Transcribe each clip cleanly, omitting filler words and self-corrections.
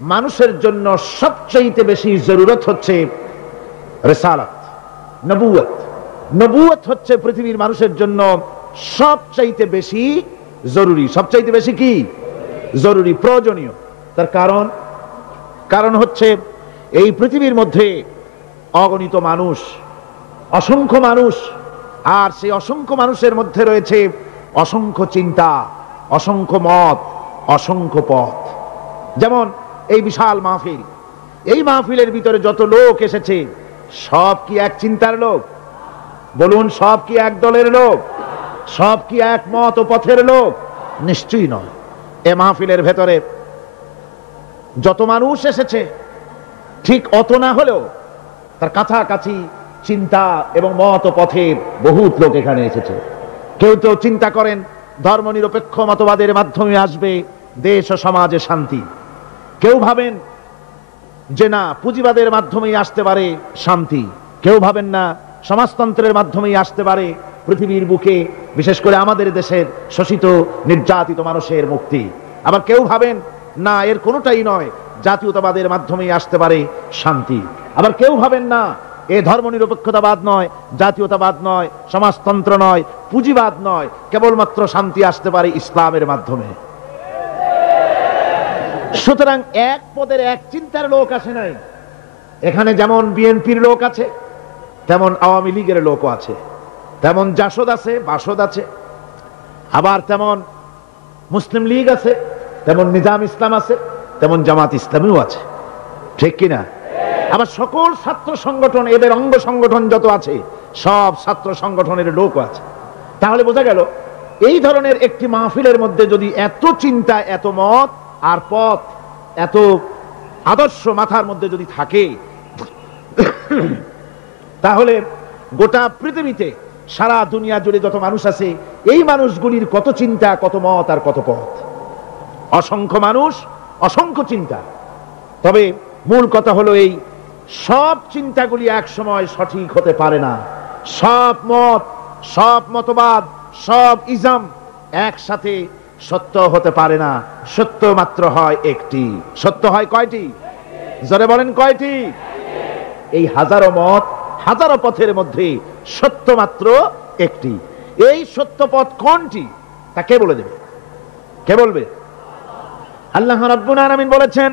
মানুষের জন্য সবচেয়ে বেশি জরুরত হচ্ছে রিসালাত, নবুয়ত। নবুয়ত হচ্ছে পৃথিবীর মানুষের জন্য সবচাইতে বেশি জরুরি। সবচাইতে বেশি কি জরুরি, প্রয়োজনীয়। তার কারণ হচ্ছে এই পৃথিবীর মধ্যে অগণিত মানুষ, অসংখ্য মানুষ, আর সেই অসংখ্য মানুষের মধ্যে রয়েছে অসংখ্য চিন্তা, অসংখ্য মত, অসংখ্য পথ। যেমন এই বিশাল মাহফিল, এই মাহফিলের ভিতরে যত লোক এসেছে সব কি এক চিন্তার লোক? বলুন, সব কি এক দলের লোক? সব কি এক মত ও পথের লোক? নিশ্চয়ই নয়। এ মাহফিলের ভেতরে যত মানুষ এসেছে ঠিক অত না হলেও তার কাছাকাছি চিন্তা এবং মত ও পথের বহুত লোক এখানে এসেছে। কেউ তো চিন্তা করেন ধর্মনিরপেক্ষ মতবাদের মাধ্যমে আসবে দেশ ও সমাজে শান্তি। কেউ ভাবেন যে না, পুঁজিবাদের মাধ্যমেই আসতে পারে শান্তি। কেউ ভাবেন না সমাজতন্ত্রের মাধ্যমেই আসতে পারে পৃথিবীর বুকে, বিশেষ করে আমাদের দেশের শোষিত নির্যাতিত মানুষের মুক্তি। আবার কেউ ভাবেন না, এর কোনোটাই নয়, জাতীয়তাবাদের মাধ্যমেই আসতে পারে শান্তি। আবার কেউ ভাবেন না, এ ধর্মনিরপেক্ষতাবাদ নয়, জাতীয়তাবাদ নয়, সমাজতন্ত্র নয়, পুঁজিবাদ নয়, কেবলমাত্র শান্তি আসতে পারে ইসলামের মাধ্যমে। সুতরাং এক পদের এক চিন্তার লোক আসে নাই। এখানে যেমন বিএনপির লোক আছে, তেমন আওয়ামী লীগের লোকও আছে, তেমন জাসদ আছে, বাসদ আছে, আবার তেমন মুসলিম লীগ আছে, তেমন নিজাম ইসলাম আছে, তেমন জামাত ইসলামীও আছে। ঠিক কিনা? আবার সকল ছাত্র সংগঠন, এদের অঙ্গ সংগঠন যত আছে সব ছাত্র সংগঠনের লোকও আছে। তাহলে বোঝা গেল এই ধরনের একটি মাহফিলের মধ্যে যদি এত চিন্তা, এত মত আর পথ, এত আদর্শ মাথার মধ্যে যদি থাকে, তাহলে গোটা পৃথিবীতে সারা দুনিয়া জুড়ে যত মানুষ আছে এই মানুষগুলির কত চিন্তা, কত মত আর কত পথ। অসংখ্য মানুষ, অসংখ্য চিন্তা। তবে মূল কথা হলো এই, সব চিন্তাগুলি এক সময় সঠিক হতে পারে না। সব মত, সব মতবাদ, সব ইজম একসাথে সত্য হতে পারে না। সত্য মাত্র হয় একটি। সত্য হয় কয়টি? জোরে বলেন, কয়টি? এই হাজারো মত, হাজারো পথের মধ্যে সত্য মাত্র একটি। এই সত্য পথ কোনটি তা কে বলে দেবে? কে বলবে? আল্লাহ রাব্বুল আলামিন বলেছেন,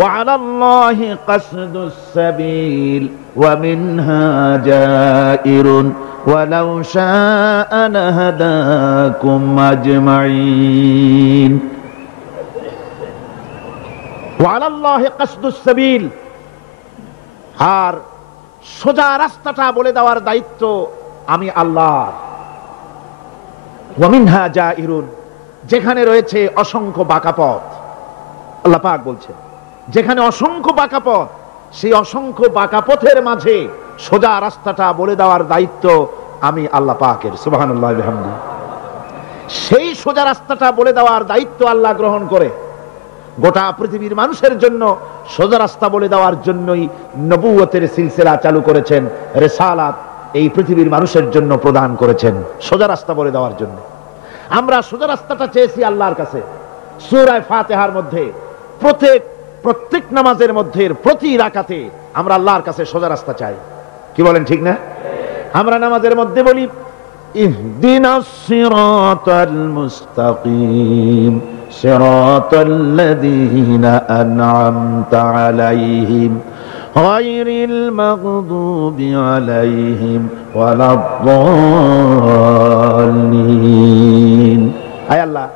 وعلى الله قصد السبيل ومنها جائر ولو شاء لهداكم أجمعين وعلى الله قصد السبيل। আর সোজা রাস্তাটা বলে দেওয়ার দায়িত্ব আমি আল্লাহর। ওয়ামিনহা জাইরুন, যেখানে রয়েছে অসংখ্য বাঁকা পথ। আল্লাহ পাক বলছেন, যেখানে অসংখ্য বাঁকা পথ, সেই অসংখ্য বাঁকা পথের মাঝে সোজা রাস্তাটা বলে দেওয়ার দায়িত্ব আমি আল্লাহ পাকের। সুবহানাল্লাহ ওয়া বিহামদিহি। সেই সোজা রাস্তাটা বলে দেওয়ার দায়িত্ব আল্লাহ গ্রহণ করে গোটা পৃথিবীর মানুষের জন্য সোজা রাস্তা বলে দেওয়ার জন্যই নবুয়তের সিলসিলা চালু করেছেন, রিসালাত এই পৃথিবীর মানুষের জন্য প্রদান করেছেন সোজা রাস্তা বলে দেওয়ার জন্য। আমরা সোজা রাস্তাটা চেয়েছি আল্লাহর কাছে। সূরা ফাতিহার মধ্যে প্রত্যেক নামাজের মধ্যে প্রতি রাকাতে আমরা আল্লাহর কাছে সোজা রাস্তা চাই। কি বলেন, ঠিক না? আমরা নামাজের মধ্যে বলি, ইহদিনাস সিরাতাল মুস্তাকিম সিরাতাল্লাযীনা আন'আমতা আলাইহিম গায়রিল মাগদুবি আলাইহিম ওয়ালাদ-দাল্লিন। আয় আল্লাহ,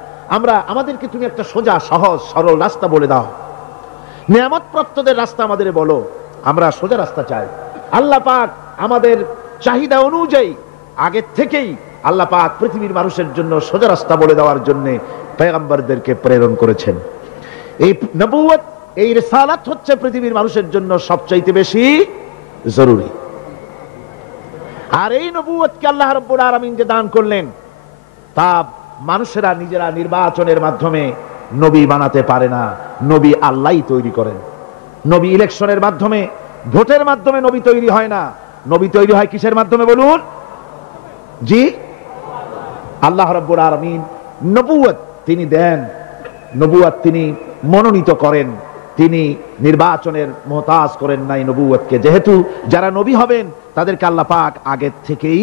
আমাদেরকে তুমি একটা সোজা, সহজ, সরল রাস্তা বলে দাও। নিয়ামত প্রাপ্তদের রাস্তা আমাদের বলো। আমরা সোজা রাস্তা চাই। আল্লাহ পাক আমাদের চাহিদা অনুযায়ী আগে থেকেই আল্লাহ পাক পৃথিবীর মানুষের জন্য সোজা রাস্তা বলে দেওয়ার জন্য পয়গম্বরদেরকে প্রেরণ করেছেন। এই নবুয়ত, এই রিসালাত হচ্ছে পৃথিবীর মানুষের জন্য সবচাইতে বেশি জরুরি। আর এই নবুয়তকে আল্লাহ রাব্বুল আলামিন যে দান করলেন, তা মানুষেরা নিজেরা নির্বাচনের মাধ্যমে নবী বানাতে পারে না। নবী আল্লাহই তৈরি করেন। নবী ইলেকশনের মাধ্যমে, ভোটের মাধ্যমে নবী তৈরি হয় না। নবী তৈরি হয় কিসের মাধ্যমে বলুন? জি, আল্লাহ রাব্বুল আলামিন নবুয়ত তিনি দেন, নবুয়ত তিনি মনোনীত করেন, তিনি নির্বাচনের মোহতাজ করেন নাই নবুয়তকে। যেহেতু যারা নবী হবেন তাদেরকে আল্লাহ পাক আগের থেকেই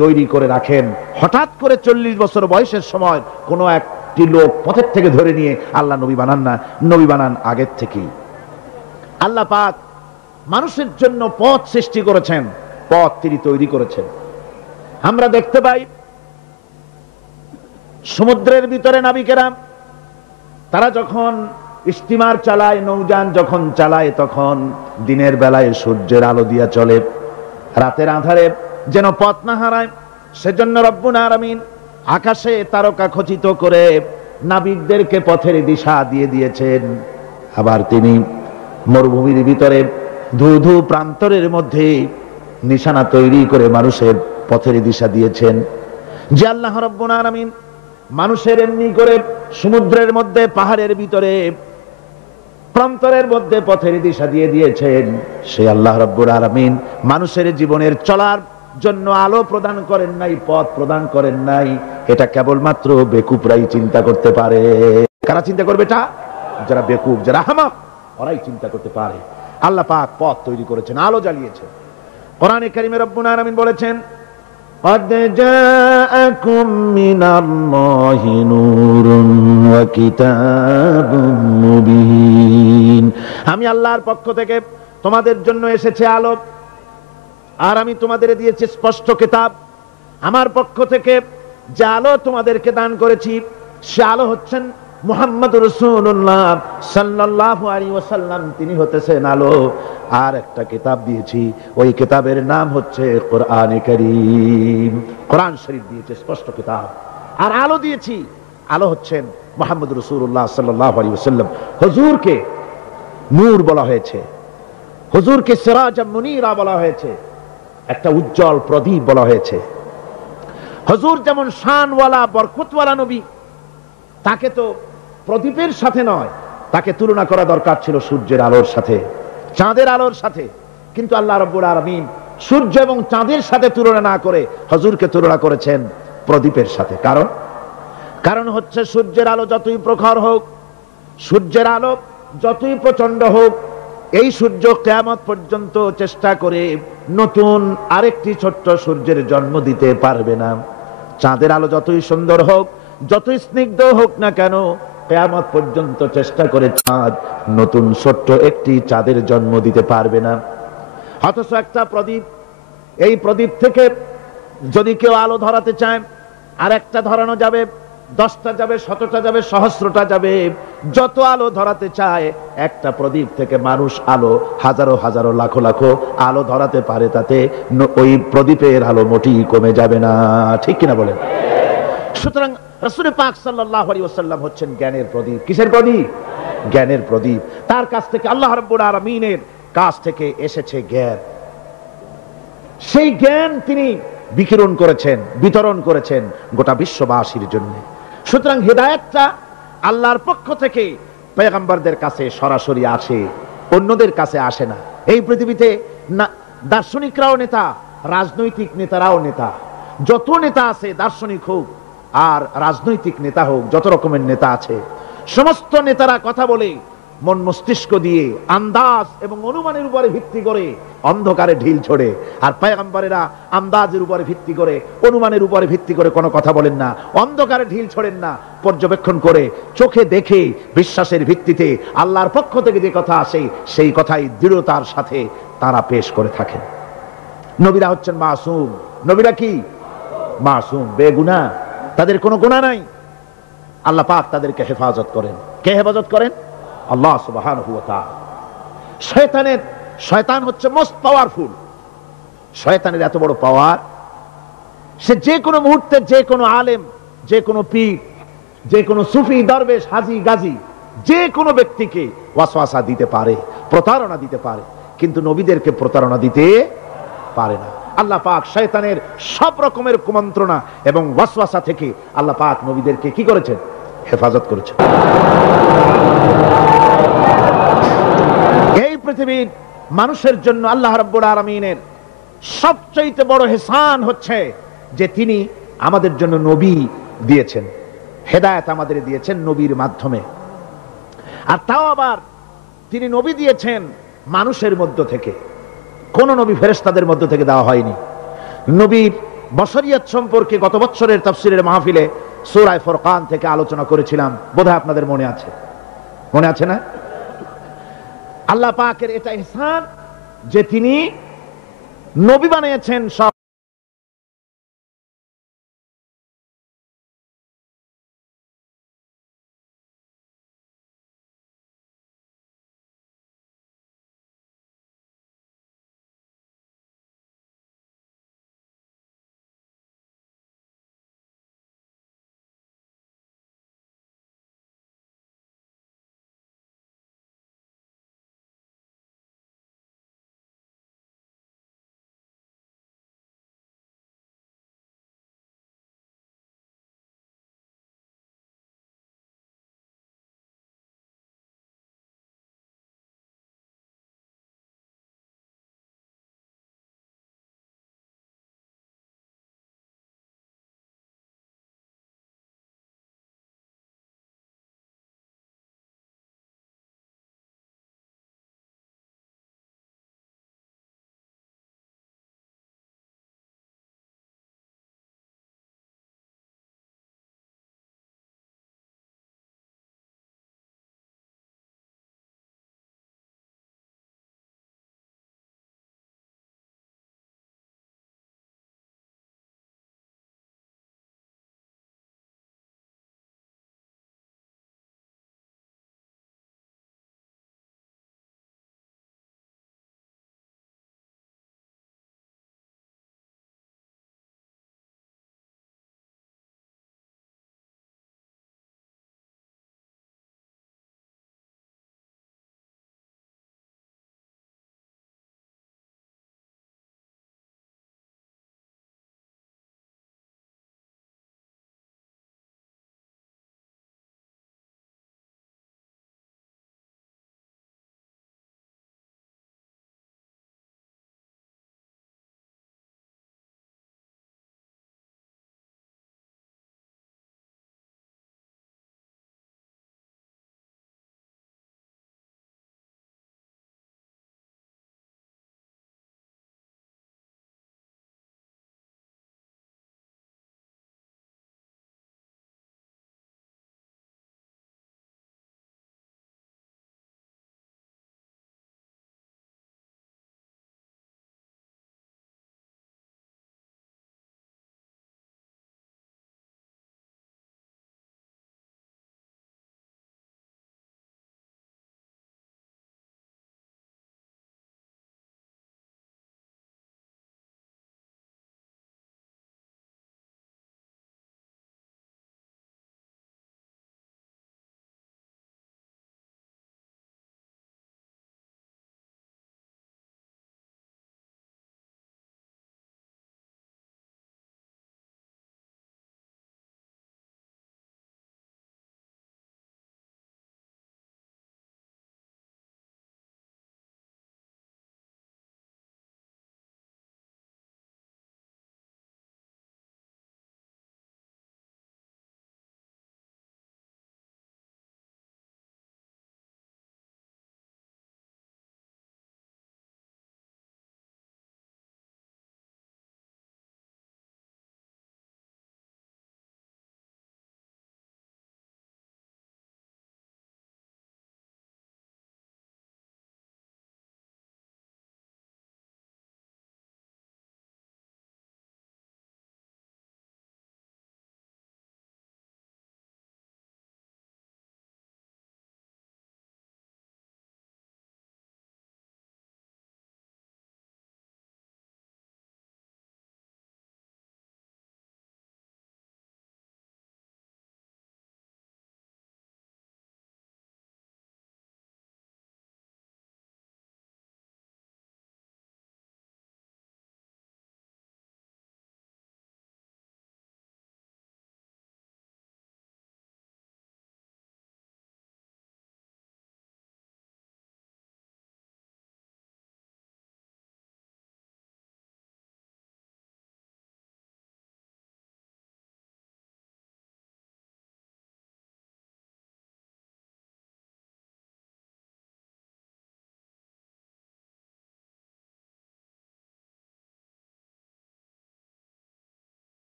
তৈরি করে রাখেন। হঠাৎ করে 40 বছর বয়সের সময় কোনো একটি লোক পথের থেকে ধরে নিয়ে আল্লাহ নবী বানান না, নবী বানান আগের থেকেই। আল্লাহ পাক মানুষের জন্য পথ সৃষ্টি করেছেন, পথ তিনি তৈরি করেছেন। আমরা দেখতে পাই সমুদ্রের ভিতরে নাবিকেরা তারা যখন স্টিমার চালায়, নৌযান যখন চালায়, তখন দিনের বেলায় সূর্যের আলো দিয়া চলে, রাতের আঁধারে যেন পথ না হারায় সেজন্য রব্বুল আলামিন আকাশে তারকা খচিত করে নাবিকদেরকে পথের দিশা দিয়ে দিয়েছেন। আবার তিনি মরুভূমির ভিতরে ধু ধু প্রান্তরের মধ্যে নিশানা তৈরি করে মানুষের পথের দিশা দিয়েছেন। যে আল্লাহ রব্বুল আলামিন মানুষের এমনি করে সমুদ্রের মধ্যে, পাহাড়ের ভিতরে, প্রান্তরের মধ্যে পথের দিশা দিয়ে দিয়েছেন, সেই আল্লাহ রাব্বুল আলামিন মানুষের জীবনের চলার জন্য আলো প্রদান করেন নাই, পথ প্রদান করেন নাই। এটা কেবলমাত্র বেকুবরাই চিন্তা করতে পারে। কারা চিন্তা করবে এটা? যারা বেকুব, যারা আহমাক, ওরাই চিন্তা করতে পারে। আল্লাহ পাক পথ তৈরি করেছেন, আলো জ্বালিয়েছেন। কোরআনে কারীমে রব্বুল আলামিন বলেছেন, قد جاءكم من الله نور وكتاب مبين। আমি আল্লাহর পক্ষ থেকে তোমাদের জন্য এসেছে আলো, আর আমি তোমাদের দিয়েছি স্পষ্ট কিতাব। আমার পক্ষ থেকে যে আলো তোমাদেরকে দান করেছি সে আলো হচ্ছেন মুহাম্মদুর রাসূলুল্লাহ সাল্লাল্লাহু আলাইহি ওয়াসাল্লাম, তিনি হতেছেন আলো। আর একটা কিতাব দিয়েছি, ওই কিতাবের নাম হচ্ছে কোরআনে কারীম। কোরআন শরীফ দিয়েছে স্পষ্ট কিতাব, আর আলো দিয়েছি, আলো হচ্ছেন মুহাম্মদুর রাসূলুল্লাহ সাল্লাল্লাহু আলাইহি ওয়াসাল্লাম। হুজুরকে নূর বলা হয়েছে, হুজুরকে সিরাজাম মুনীরা বলা হয়েছে, একটা উজ্জ্বল প্রদীপ বলা হয়েছে। হুজুর যেমন শানওয়ালা, বরকতওয়ালা নবী, তাকে তো প্রদীপের সাথে নয়, তাকে তুলনা করা দরকার ছিল সূর্যের আলোর সাথে, চাঁদের আলোর সাথে। কিন্তু আল্লাহ রাব্বুল আলামিন সূর্য এবং চাঁদের সাথে তুলনা না করে হুজুরকে তুলনা করেছেন প্রদীপের সাথে। কারণ হচ্ছে সূর্যের আলো যতই প্রখর হোক, সূর্যের আলো যতই প্রচন্ড হোক, এই সূর্য কিয়ামত পর্যন্ত চেষ্টা করে নতুন আরেকটি ছোট্ট সূর্যের জন্ম দিতে পারবে না। চাঁদের আলো যতই সুন্দর হোক, যতই স্নিগ্ধ হোক না কেন, কিয়ামত পর্যন্ত চেষ্টা করে চাঁদ নতুন ছোট্ট একটি চাঁদের জন্ম দিতে পারবে না। অথচ একটা প্রদীপ, এই প্রদীপ থেকে যদি কেউ আলো ধরাতে চায়, আর একটা ধরানো যাবে, 10টা যাবে, 100টা যাবে, সহস্রটা যাবে। যত আলো ধরাতে চায়, একটা প্রদীপ থেকে মানুষ আলো হাজারো হাজারো লাখো লাখো আলো ধরাতে পারে, তাতে ওই প্রদীপের আলো মোটেই কমে যাবে না। ঠিক কিনা বলেন? সুতরাং রাসূল পাক সাল্লাল্লাহু আলাইহি ওয়াসাল্লাম হচ্ছেন জ্ঞানের প্রদীপ। কিসের প্রদীপ? জ্ঞানের প্রদীপ। তার কাছ থেকে, আল্লাহ রাব্বুল আলামিনের কাছ থেকে এসেছে জ্ঞান। সেই জ্ঞান তিনি বিকিরণ করেছেন, বিতরণ করেছেন গোটা বিশ্ববাসীর জন্য। সুতরাং হেদায়েতটা আল্লাহর পক্ষ থেকে পয়গম্বরদের কাছে সরাসরি আসে, অন্যদের কাছে আসে না। এই পৃথিবীতে দার্শনিকরাও নেতা, রাজনৈতিক নেতারাও নেতা। যত নেতা আছে, দার্শনিক হোক আর রাজনৈতিক নেতা হোক, যত রকমের নেতা আছে, সমস্ত নেতারা কথা বলে মন মস্তিষ্ক দিয়ে, আন্দাজ এবং অনুমানের উপরে ভিত্তি করে অন্ধকারে ঢিল ছোড়ে। আর পয়গম্বরেরা আন্দাজের উপরে ভিত্তি করে, অনুমানের উপরে ভিত্তি করে কোনো কথা বলেন না, অন্ধকারে ঢিল ছোড়েন না। পর্যবেক্ষণ করে, চোখে দেখে, বিশ্বাসের ভিত্তিতে আল্লাহর পক্ষ থেকে যে কথা আসে সেই কথাই দৃঢ়তার সাথে তারা পেশ করে থাকেন। নবীরা হচ্ছেন মাসুম। নবীরা কি? মাসুম, বেগুনাহ, তাদের কোনো গুনাহ নাই। আল্লাহ পাক তাদেরকে হেফাজত করেন। কে হেফাজত করেন? আল্লাহ সুবহানাহু ওয়া তাআলা। শয়তান হচ্ছে মোস্ট পাওয়ারফুল। শয়তানের এত বড় পাওয়ার, সে যে কোনো মুহূর্তে যে কোনো আলেম, যে কোনো পীর, যে কোনো সুফি, দরবেশ, হাজি, গাজী, যে কোনো ব্যক্তিকে ওয়াসওয়াসা দিতে পারে, প্রতারণা দিতে পারে, কিন্তু নবীদেরকে প্রতারণা দিতে পারে না। আল্লাহ পাক শয়তানের সব রকমের কুমন্ত্রণা এবং ওয়াসওয়াসা থেকে আল্লাহ পাক নবীদেরকে কি করেছেন? হেফাজত করেছেন। এই পৃথিবীর মানুষের জন্য আল্লাহ রাব্বুল আলামিনের সবচেয়ে বড় ইহসান হচ্ছে যে তিনি আমাদের জন্য নবী দিয়েছেন, হেদায়েত আমাদের দিয়েছেন নবীর মাধ্যমে। আর তাও আবার তিনি নবী দিয়েছেন মানুষের মধ্য থেকে, কোন নবী ফেরেশতাদের মধ্য থেকে দেওয়া হয়নি। নবীর বশরিয়ত সম্পর্কে গত বছরের তাফসীরের মাহফিলে সূরা ফুরকান থেকে আলোচনা করেছিলাম, বোধহয় আপনাদের মনে আছে, মনে আছে না? আল্লাহ পাকের এটা ইহসান যে তিনি নবী বানিয়েছেন সব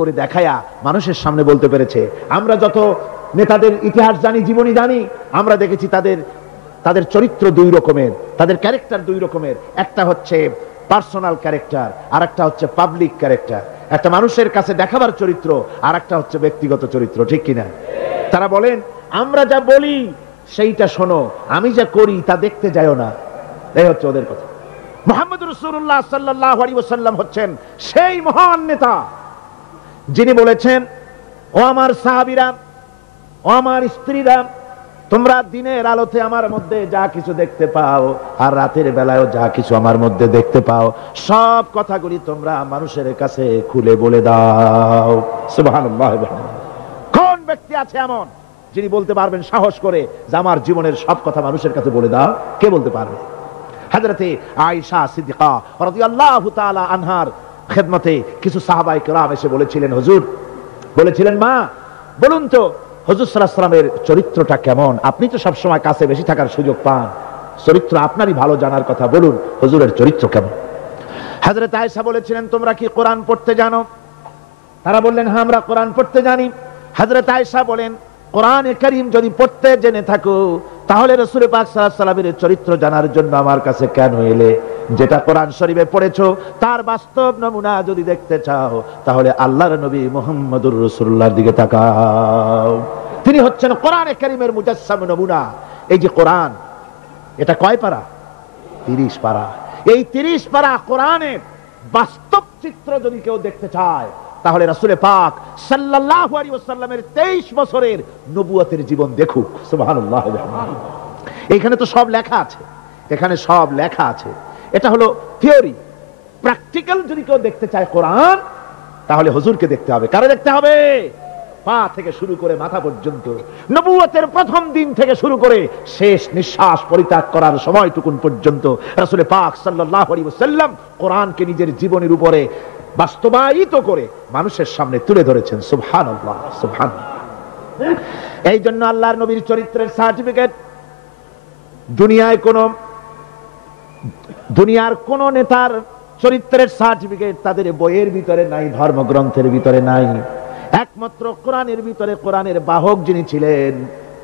করে দেখায়া মানুষের সামনে বলতে পেরেছে। আমরা যত নেতাদের ইতিহাস জানি, জীবনী জানি, আমরা দেখেছি তাদের চরিত্র দুই রকমের, তাদের ক্যারেক্টার দুই রকমের। একটা হচ্ছে পার্সোনাল ক্যারেক্টার, আর একটা হচ্ছে পাবলিক ক্যারেক্টার। একটা মানুষের কাছে দেখাবার চরিত্র, আর একটা হচ্ছে ব্যক্তিগত চরিত্র, ঠিক কিনা? তারা বলেন আমরা যা বলি সেইটা শোনো, আমি যা করি তা দেখতে যাও না। এই হচ্ছে ওদের কথা। মুহাম্মদ রাসূলুল্লাহ সাল্লাল্লাহু আলাইহি ওয়াসাল্লাম হচ্ছেন সেই মহান নেতা যিনি বলেছেন, ও আমার সাহাবীরা, ও আমার স্ত্রীরা, তোমরা দিনের আলোতে আমার মধ্যে যা কিছু দেখতে পাও আর রাতের বেলায়ও যা কিছু আমার মধ্যে দেখতে পাও, সব কথাগুলি তোমরা মানুষের কাছে খুলে বলে দাও। সুবহানাল্লাহ। কোন ব্যক্তি আছে এমন যিনি বলতে পারবেন সাহস করে যে আমার জীবনের সব কথা মানুষের কাছে বলে দাও? কে বলতে পারবে? হযরতে আয়েশা সিদ্দিকা রাদিয়াল্লাহু তাআলা আনহার খেদমতে কিছু সাহাবায়ে কেরাম এসে বলেছিলেন, হুজুর, বলেছিলেন মা বলুন তো হুজুর সাল্লাল্লাহু আলাইহি ওয়াসাল্লামের চরিত্রটা কেমন? আপনি তো সব সময় কাছে বেশি থাকার সুযোগ পান, চরিত্র আপনারই ভালো জানার কথা, বলুন হুজুরের চরিত্র কেমন? হযরত আয়েশা বলেছিলেন, তোমরা কি কোরআন পড়তে জানো? তারা বললেন, হ্যাঁ আমরা কোরআন পড়তে জানি। হযরত আয়েশা বলেন, কোরআনে কারীম যদি পড়তে জেনে থাকো তাহলে রাসূল পাক সাল্লাল্লাহু আলাইহি ওয়াসাল্লামের চরিত্র জানার জন্য আমার কাছে কেন এলে? যেটা কোরআন শরীফে পড়েছো তার বাস্তব নমুনা যদি দেখতে চাও তাহলে আল্লাহর নবী মুহাম্মদুর রাসূলুল্লাহর দিকে তাকাও। তিনি হচ্ছেন কোরআনে কারীমের মুজাসসাম নমুনা। এই যে কোরআন, এটা কয় পারা? 30 পারা। এই 30 পারা কোরআনের বাস্তব চিত্র যদি কেউ দেখতে চায় তাহলে রাসূল পাক সাল্লাল্লাহু আলাইহি ওয়াসাল্লামের 23 বছরের নবুয়তের জীবন দেখুক। সুবহানাল্লাহ। এখানে তো সব লেখা আছে, এখানে সব লেখা আছে। এটা হলো থিওরি। প্র্যাকটিক্যাল যদি কেউ দেখতে চায় কোরআন, তাহলে হুজুরকে দেখতে হবে। কারে দেখতে হবে? পা থেকে শুরু করে মাথা পর্যন্ত, নবুয়তের প্রথম দিন থেকে শুরু করে শেষ নিঃশ্বাস পরিত্যাগ করার সময়টুকুন পর্যন্ত রাসূল পাক সাল্লাল্লাহু আলাইহি ওয়াসাল্লাম কোরআনকে নিজের জীবনের উপরে বাস্তবায়িত করে মানুষের সামনে তুলে ধরেছেন। সুবহানাল্লাহ, সুবহানাল্লাহ। এই জন্য আল্লাহর নবীর চরিত্রের সার্টিফিকেট দুনিয়ার কোন নেতার চরিত্রের সার্টিফিকেট তাদের বইয়ের ভিতরে নাই, ধর্মগ্রন্থের ভিতরে নাই। একমাত্র কোরআনের ভিতরে কোরআনের বাহক যিনি ছিলেন,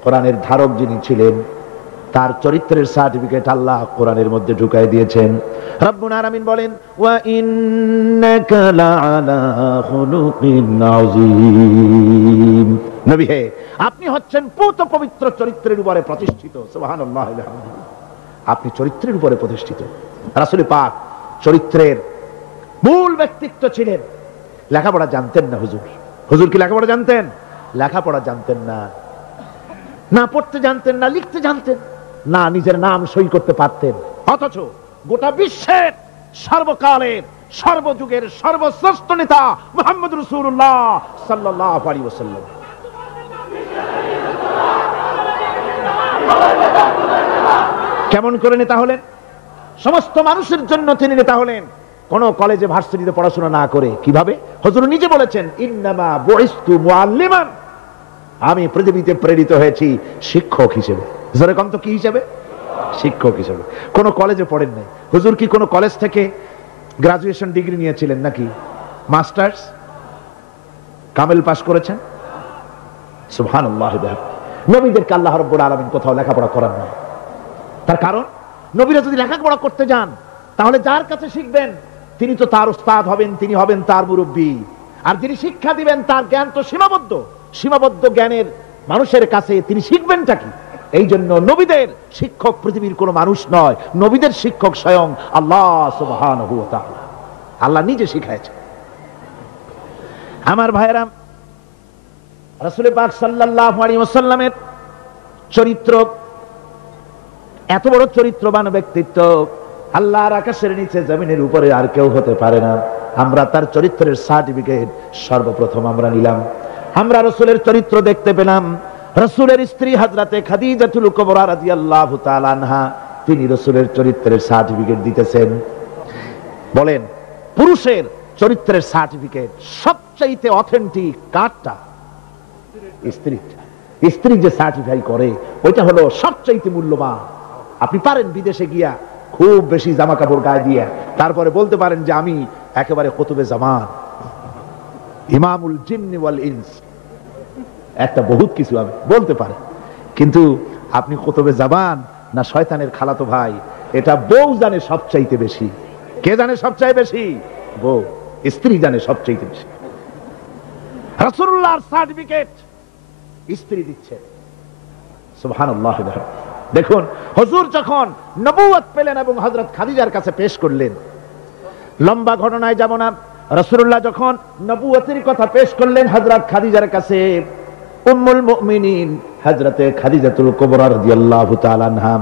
কোরআনের ধারক যিনি ছিলেন, তার চরিত্রের সার্টিফিকেট আল্লাহ কোরআনের মধ্যে ঢুকাই দিয়েছেন। রব্বুল আলামিন বলেন, ওয়া ইন্নাকা লাআলা খুলুকিন আযীম। নবী হে, আপনি হচ্ছেন পূত পবিত্র চরিত্রের উপরে প্রতিষ্ঠিত। সুবহানাল্লাহ। আপনি চরিত্রের উপরে প্রতিষ্ঠিত। রাসূল পাক চরিত্রের মূল ব্যক্তিত্ব ছিলেন। লেখাপড়া জানতেন না হুজুর। হুজুর কি লেখাপড়া জানতেন? লেখাপড়া জানতেন না, না পড়তে জানতেন, না লিখতে জানতেন, না নিজের নাম সই করতে পারতেন। অথচ গোটা বিশ্বের সর্বকালের সর্বযুগের সর্বশ্রেষ্ঠ নেতা মুহাম্মদ রাসূলুল্লাহ সাল্লাল্লাহু আলাইহি ওয়াসাল্লাম। কেমন করে নেতা হলেন? সমস্ত মানুষের জন্য তিনি নেতা হলেন, কোন কলেজে ভার্সিটিতে পড়াশোনা না করে। কিভাবে? হুজুর নিজে বলেছেন, ইন্নামা বুইস্তু মুআল্লিমান, আমি পৃথিবীতে প্রেরিত হয়েছি শিক্ষক হিসেবে। জোরে কম তো কি হিসেবে? শিক্ষক হিসেবে। কোন কলেজে পড়েন নাই। হুজুর কি কোন কলেজ থেকে গ্রাজুয়েশন ডিগ্রি নিয়েছিলেন নাকি? মাস্টার্স, কামেল পাস করেছেন? সুবহানাল্লাহ। নবীদেরকে আল্লাহ রাব্বুল আলামিন কোথাও লেখাপড়া করান না। তার কারণ, নবীরা যদি লেখাপড়া করতে যান তাহলে যার কাছে শিখবেন তিনি তো তার উস্তাদ হবেন, তিনি হবেন তার মুরব্বী। আর যিনি শিক্ষা দিবেন তার জ্ঞান তো সীমাবদ্ধ জ্ঞানের মানুষের কাছে তিনি শিখবেনটা কি? এই জন্য নবীদের শিক্ষক পৃথিবীর কোন মানুষ নয়, নবীদের শিক্ষক স্বয়ং আল্লাহ সুবহানাহু ওয়া তাআলা। আল্লাহ নিজে শিখাইছেন। আমার ভাইয়েরা, রাসূল পাক সাল্লাল্লাহু আলাইহি ওয়াসাল্লামের চরিত্র, এত বড় চরিত্রবান ব্যক্তিত্ব আল্লাহর আকাশের নিচে জমিনের উপরে আর কেউ হতে পারে না। আমরা তার চরিত্রের সার্টিফিকেট সর্বপ্রথম আমরা নিলাম। আমরা রাসূলের চরিত্র দেখতে পেলাম। রাসূলের স্ত্রী হযরতে খাদিজাতুল কুবরা রাদিয়াল্লাহু তাআলা আনহা, তিনি রাসূলের চরিত্রের সার্টিফিকেট দিতেছেন। বলেন, পুরুষের চরিত্রের সার্টিফিকেট সবচাইতে অথেন্টিক কারটা? স্ত্রীটা। স্ত্রী যে সার্টিফাই করে ওইটা হলো সবচাইতে মূল্যবান। আপনি পারেন বিদেশে গিয়া খুব বেশি জামা কাপড় গায়ে দিয়ে তারপরে বলতে পারেন যে আমি একেবারে কুতুবে জামান, ইমামুল জিন্নি ওয়াল ইনস, একটা বহুত কিছু আমি বলতে পারে, কিন্তু আপনি কুতুবে জাবান না শয়তানের খালাতো ভাই, এটা বউ জানে সবচাইতে বেশি। কে জানে সবচাইতে বেশি? বউ, স্ত্রী জানে সবচাইতে বেশি। রাসূলুল্লাহর সার্টিফিকেট স্ত্রী দিচ্ছে, সুবহানাল্লাহ। দেখুন হুজুর যখন নবুয়ত পেলেন এবং হযরত খাদিজার কাছে পেশ করলেন, লম্বা ঘটনায় যাব না, রাসূলুল্লাহ যখন নবুয়তের কথা পেশ করলেন হযরত খাদিজার কাছে, উম্মুল মুমিনিন হযরতে খাদিজাতুল কুবরা রাদিয়াল্লাহু তাআলা আনহা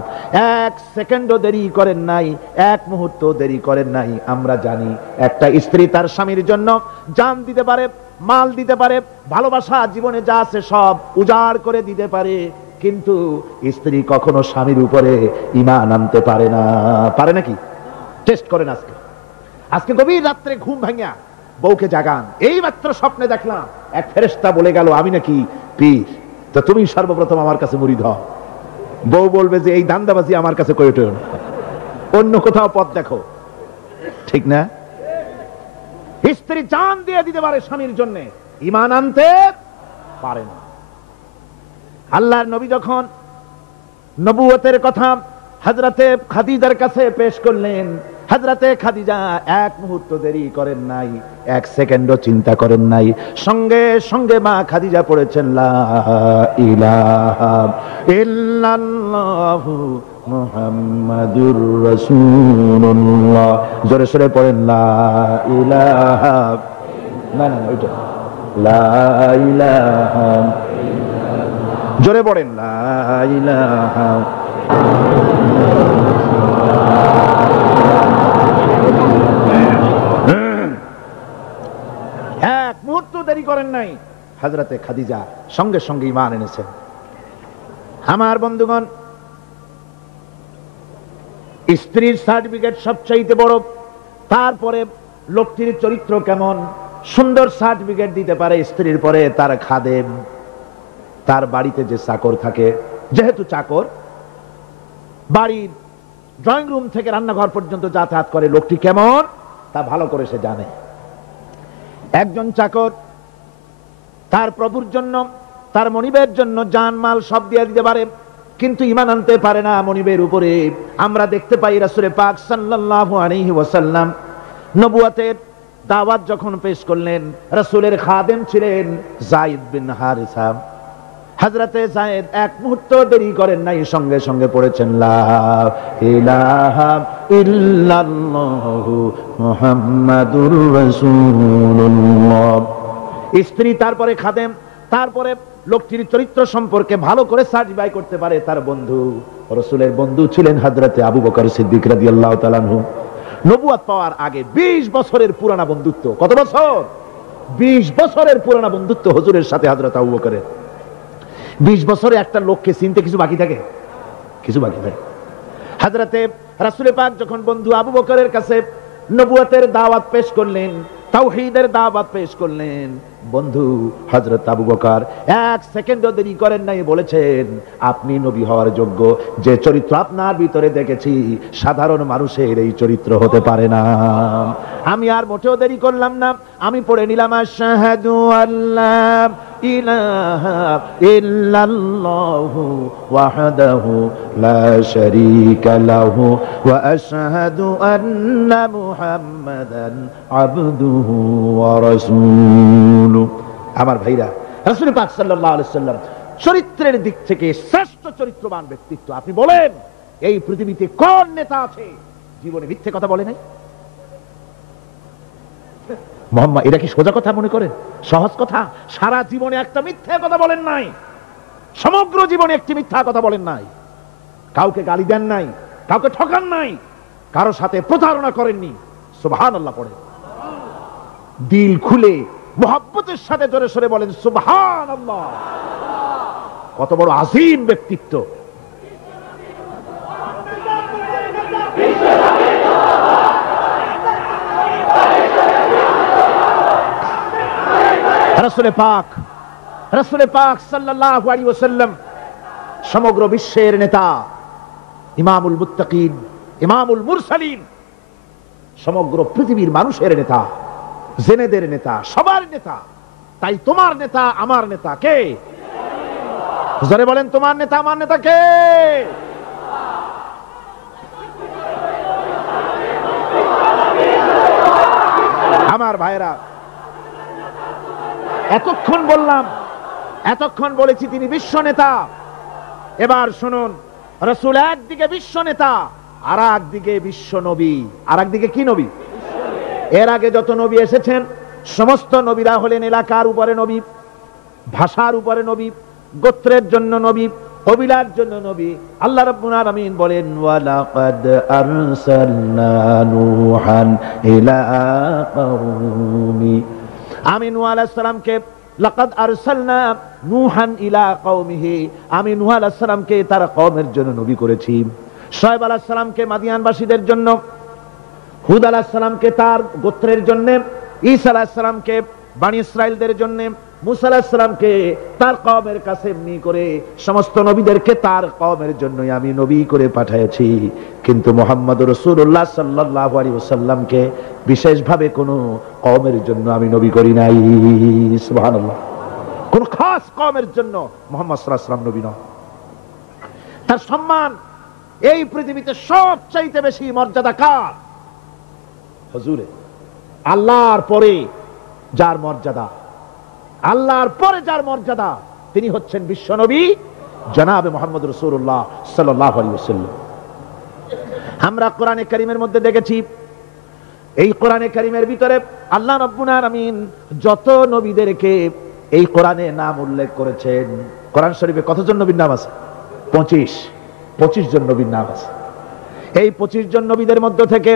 এক সেকেন্ডও দেরি করেন নাই, এক মুহূর্ত দেরি করেন নাই। আমরা জানি একটা স্ত্রী তার স্বামীর জন্য জান দিতে পারে, মাল দিতে পারে, ভালোবাসা জীবনে যা আছে সব উজাড় করে দিতে পারে, কিন্তু স্ত্রী কখনো স্বামীর উপরে ঈমান আনতে পারে না। পারে নাকি? টেস্ট করেন। আজকে গভীর রাত্রে ঘুম ভাঙিয়া বউকে জাগান, এই মাত্র স্বপ্নে দেখলাম এক ফেরেশতা বলে গেল আমি নাকি পীর, তো তুমি সর্বপ্রথম আমার কাছে মুরিদ হও। বউ বলবে যে এই দান্দাবাজি আমার কাছে কইটো না, অন্য কোথাও পথ দেখো, ঠিক না? স্ত্রী জান দিয়ে দিতে পারে স্বামীর জন্য, ঈমান আনতে পারে না। আল্লাহর নবী যখন নবুয়তের কথা হযরতে খাদিজার কাছে পেশ করলেন, হযরতে খাদিজা এক মুহূর্ত দেরি করেন নাই, এক সেকেন্ডও চিন্তা করেন নাই, সঙ্গে সঙ্গে মা খাদিজা পড়েছেন লা ইলাহা ইল্লাল্লাহু মুহাম্মাদুর রাসূলুল্লাহ। জোরে সোরে পড়েন লা ইলাহা, না ওইটা লা ইলাহা, জোরে পড়েন লা ইলাহা। এক মুহূর্ত দেরি করেন নাই, হযরতে খাদিজা সঙ্গে সঙ্গে ঈমান এনেছেন। আমার বন্ধুগণ, স্ত্রীর সার্টিফিকেট সবচাইতে বড়, তারপরে লোকটির চরিত্র কেমন, সুন্দর সার্টিফিকেট দিতে পারে স্ত্রীর পরে তার খাদেম, তার বাড়িতে যে চাকর থাকে, যেহেতু চাকর বাড়ির ড্রয়িং রুম থেকে রান্নাঘর পর্যন্ত যাতায়াত করে, লোকটি কেমন তা ভালো করে সে জানে। একজন চাকর তার প্রভুর জন্য, তার মনিবের জন্য জানমাল সব দিয়ে দিতে পারে, কিন্তু ঈমান আনতে পারে না মনিবের উপরে। আমরা দেখতে পাই রাসূল পাক সাল্লাল্লাহু আলাইহি ওয়াসাল্লাম নবুয়তের দাওয়াত যখন পেশ করলেন, রাসূলের খাদেম ছিলেন যায়েদ বিন হারিসা। হযরতে যায়েদ এক মুহূর্ত দেরি করেন নাই, সঙ্গে সঙ্গে পড়েছেন লা ইলাহা ইল্লাল্লাহু মুহাম্মাদুর রাসূলুল্লাহ। স্ত্রী, তারপরে খাদেম, তারপরে লোকটির চরিত্র সম্পর্কে ভালো করে সার্টিফাই করতে পারে তার বন্ধু। রাসূলের বন্ধু ছিলেন হযরতে আবু বকর সিদ্দিক রাদিয়াল্লাহু তাআলা আনহু। নবুয়ত পাওয়ার আগে 20 বছরের পুরানা বন্ধুত্ব। কত বছর? 20 বছরের পুরানা বন্ধুত্ব হুজুরের সাথে হযরত আবু বকরের। 20 বছরে একটা লোককে চিনতে কিছু বাকি থাকে? কিছু বাকি থাকে। হযরতে রাসূল পাক যখন বন্ধু আবু বকরের কাছে নবুয়তের দাওয়াত পেশ করলেন, তাওহীদের দাওয়াত পেশ করলেন, বন্ধু হযরত আবু বকর এক সেকেন্ডও দেরি করেন নাই, বলেছেন আপনি নবী হওয়ার যোগ্য। যে চরিত্র আপনার ভিতরে দেখেছি সাধারণ মানুষের এই চরিত্র হতে পারে না। আমি আর মোটেও দেরি করলাম না, আমি পড়ে নিলাম আশহাদু আল্লাহ ইলাহা ইল্লাল্লাহু ওয়াহদাহু লা শারীকা লাহু ওয়া আশহাদু আন্না মুহাম্মাদান আবদুহু ওয়া রাসূলুহু। আমার ভাইরা, রাসূল পাক সাল্লাল্লাহু আলাইহি ওয়াসাল্লাম চরিত্রের দিক থেকে শ্রেষ্ঠ চরিত্রবান ব্যক্তিত্ব। আপনি বলেন এই পৃথিবীতে কোন নেতা আছে জীবনে মিথ্যে কথা বলে নাই? মোহাম্মদ, এটা কি সোজা কথা মনে করেন? সহজ কথা? সারা জীবনে একটা মিথ্যা কথা বলেন নাই, সমগ্র জীবনে একটি মিথ্যা কথা বলেন নাই, কাউকে গালি দেন নাই, কাউকে ঠকান নাই, কারো সাথে প্রতারণা করেননি। সুবহানাল্লাহ পড়ে, দিল খুলে মুহাব্বতের সাথে জোরে সোরে বলেন সুবহানাল্লাহ। কত বড় আযীম ব্যক্তিত্ব! রাসূল পাক সাল্লাল্লাহু আলাইহি ওয়াসাল্লাম সমগ্র বিশ্বের নেতা, ইমামুল মুত্তাকিন, ইমামুল মুরসালিন, সমগ্র পৃথিবীর মানুষের নেতা, জেনেদের নেতা, সবার নেতা। তাই তোমার নেতা আমার নেতা কে? জোরে বলেন, তোমার নেতা আমার নেতা কে? আমার ভাইরা, এতক্ষণ বললাম, এতক্ষণ বলেছি তিনি বিশ্ব নেতা। এবার শুনুন, রাসূল একদিকে বিশ্ব নেতা, আর একদিকে বিশ্ব নবী। আর একদিকে কি নবী? এর আগে যত নবী এসেছেন সমস্ত নবীরা হলেন এলাকার উপরে নবী, ভাষার উপরে নবী, গোত্রের জন্য নবী, কবিলার জন্য নবী। আল্লাহ রাব্বুল আলামিন বলেন, ওয়ালাকাদ আরসালনা নূহান ইলা কওমি। আমি নূহ আলাইহিস সালামকে লাকাদ আরসালনা নূহান ইলা কওমিহি, আমি নূহ আলাইহিস সালামকে তার কওমের জন্য নবী করেছি। শুআয়ব আলাইহিস সালামকে মাদিয়ানবাসীদের জন্য, হুদ আলাইহিস সালামকে তার গোত্রের জন্য, ঈসা আলাইহিস সালামকে বনি ইসরাইলদের জন্য, মুসা আলাইহিস সালামকে তার কওমের কাছে এমনি করে সমস্ত নবীদেরকে তার কওমের জন্যই আমি নবী করে পাঠিয়েছি। কিন্তু মুহাম্মদুর রাসূলুল্লাহ সাল্লাল্লাহু আলাইহি ওয়াসাল্লামকে বিশেষভাবে কোন কওমের জন্য আমি নবী করি নাই। সুবহানাল্লাহ। কোন খাস কওমের জন্য মুহাম্মদ সাল্লাল্লাহু আলাইহি ওয়াসাল্লাম নবী নন। তার সম্মান এই পৃথিবীতে সবচাইতে বেশি মর্যাদা কার? হুজুরে। আল্লাহর পরে যার মর্যাদা, আল্লাহর পরে যার মর্যাদা, তিনি হচ্ছেন বিশ্বনবী জনাবে মুহাম্মদ রাসূলুল্লাহ সাল্লাল্লাহু আলাইহি ওয়াসাল্লাম। আমরা কোরআনে কারীমের মধ্যে দেখেছি, এই কোরআনে কারীমের ভিতরে আল্লাহ রাব্বুল আলামিন যত নবীদেরকে এই কোরআনে নাম উল্লেখ করেছেন, কোরআন শরীফে কতজন নবীর নাম আছে? 25 জন নবীর নাম আছে। এই 25 জন নবীদের মধ্য থেকে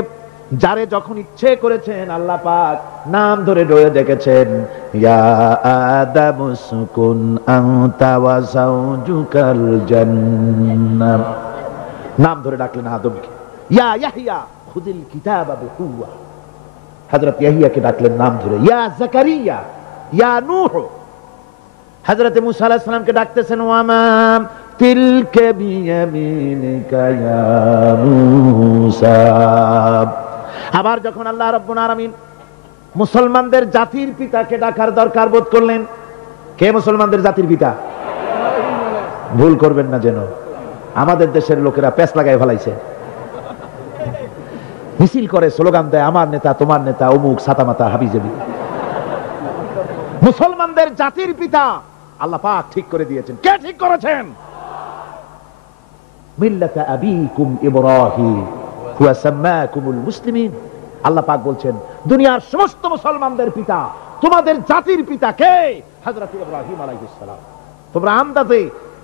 যারে যখন ইচ্ছে করেছেন আল্লাহ পাক নাম ধরে ডয়ে ডেকেছেন, ইয়া আদামু সুকুন আনতা ওয়া যাওজুকাল জান্নাহ। নাম ধরে ডাকলেন আদমকে। ইয়া ইয়াহইয়া খুযিল কিতাবা বিকুওয়া, হযরত ইয়াহইয়াকে ডাকলেন নাম ধরে। ইয়া যাকারিয়া, ইয়া নূহ। হযরত মুসা আলাইহিস সালামকে ডাকতেছেন, ওয়া মা তিলকা বিয়ামিনিকা ইয়া মূসা। আবার যখন আল্লাহ রাব্বুল আলামিন মুসলমানদের জাতির পিতাকে ডাকার দরকার বোধ করলেন, কে মুসলমানদের জাতির পিতা? ভুল করবেন না যেন, আমাদের দেশের লোকেরা পেছ লাগায় ফেলাইছে, মিছিল করে, স্লোগান দেয়, আমার নেতা তোমার নেতা অমুক ছাতামাতা হাবিজাবি। মুসলমানদের জাতির পিতা আল্লাহ পাক ঠিক করে দিয়েছেন। কে ঠিক করেছেন? মিল্লাতা আবিকুম ইব্রাহিম হুয়া সাম্মাকুমুল মুসলিমিন। আল্লাহ পাক বলছেন দুনিয়ার সমস্ত মুসলমানদের পিতা, তোমাদের জাতির পিতা কে? হযরত ইব্রাহিম আলাইহিস সালাম। তোমরা আন্দাজে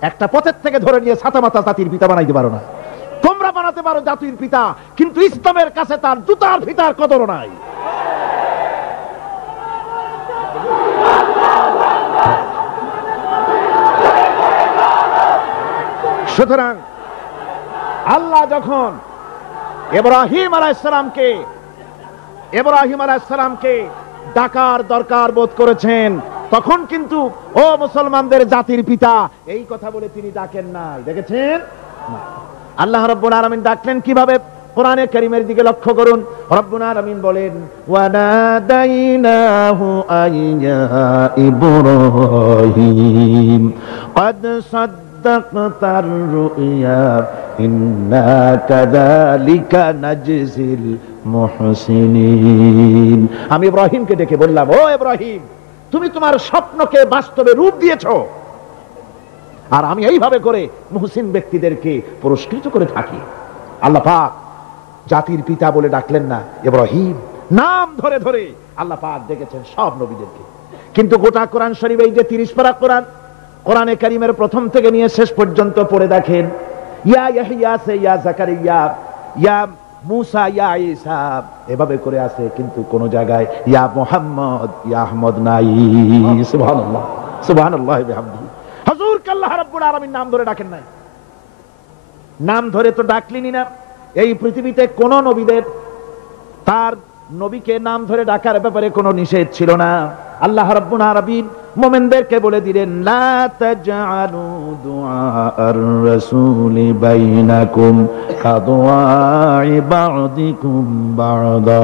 একটা পথের থেকে ধরে নিয়ে ছাতামাতা জাতির পিতা বানাইতে পারো না। তোমরা বানাতে পারো জাতির পিতা, কিন্তু ইসলামের কাছে তার জুতার ফিতার কদর নাই। সুতরাং আল্লাহ যখন ইব্রাহিম আলাইহিস সালামকে ডাকার দরকার বোধ করেছেন, তখন কিন্তু ও মুসলমানদের জাতির পিতা এই কথা বলে তিনি ডাকেন নাই। দেখেছেন আল্লাহ রাব্বুল আলামিন ডাকলেন কিভাবে? কোরআনে কারীমের দিকে লক্ষ্য করুন। রব্বুল আলামিন বলেন, ওয়া নাদাইনাহু আইয়া ইব্রাহিম ক্বাদ সাদ্দাকতার রুইয়া ইন্না কাযালিকা নাজজিল মুহসিনিন। আমি ইব্রাহিমকে ডেকে বললাম, ও ইব্রাহিম, তুমি তোমার স্বপ্নকে বাস্তবে রূপ দিয়েছো, আর আমি এইভাবে করে মুহসিন ব্যক্তিদেরকে পুরস্কৃত করে থাকি। আল্লাহ পাক জাতির পিতা বলে ডাকলেন না, ইব্রাহিম নাম ধরে ধরে আল্লাহ পাক ডেকেছেন সব নবীদেরকে। কিন্তু গোটা কোরআন শরীফ, এই যে 30 পারা কোরআন, কোরআনে কারীমের প্রথম থেকে নিয়ে শেষ পর্যন্ত পড়ে দেখেন, ইয়া ইয়াহইয়া সে ইয়া যাকারিয়া, ইয়া মুসা, ইয়া ঈসা এভাবে করে আছে, কিন্তু কোন জায়গায় ইয়া মুহাম্মদ, ইয়া আহমদ নাই। সুবহানাল্লাহ, সুবহানাল্লাহ বিহামদিহি। হুজুর আল্লাহ রাব্বুল আলামিন নাম ধরে ডাকেন নাই। নাম ধরে তো ডাকলেনই না। এই পৃথিবীতে কোন নবীদের তার নবীকে নাম ধরে ডাকার ব্যাপারে কোনো নিষেধ ছিল না। আল্লাহ রাব্বুল আলামিন মুমিনদেরকে বলে দিলেন, লা তাজআলু দুআআর রাসূলি বাইনাকুম কাদুআই বা'দিকুম বা'দা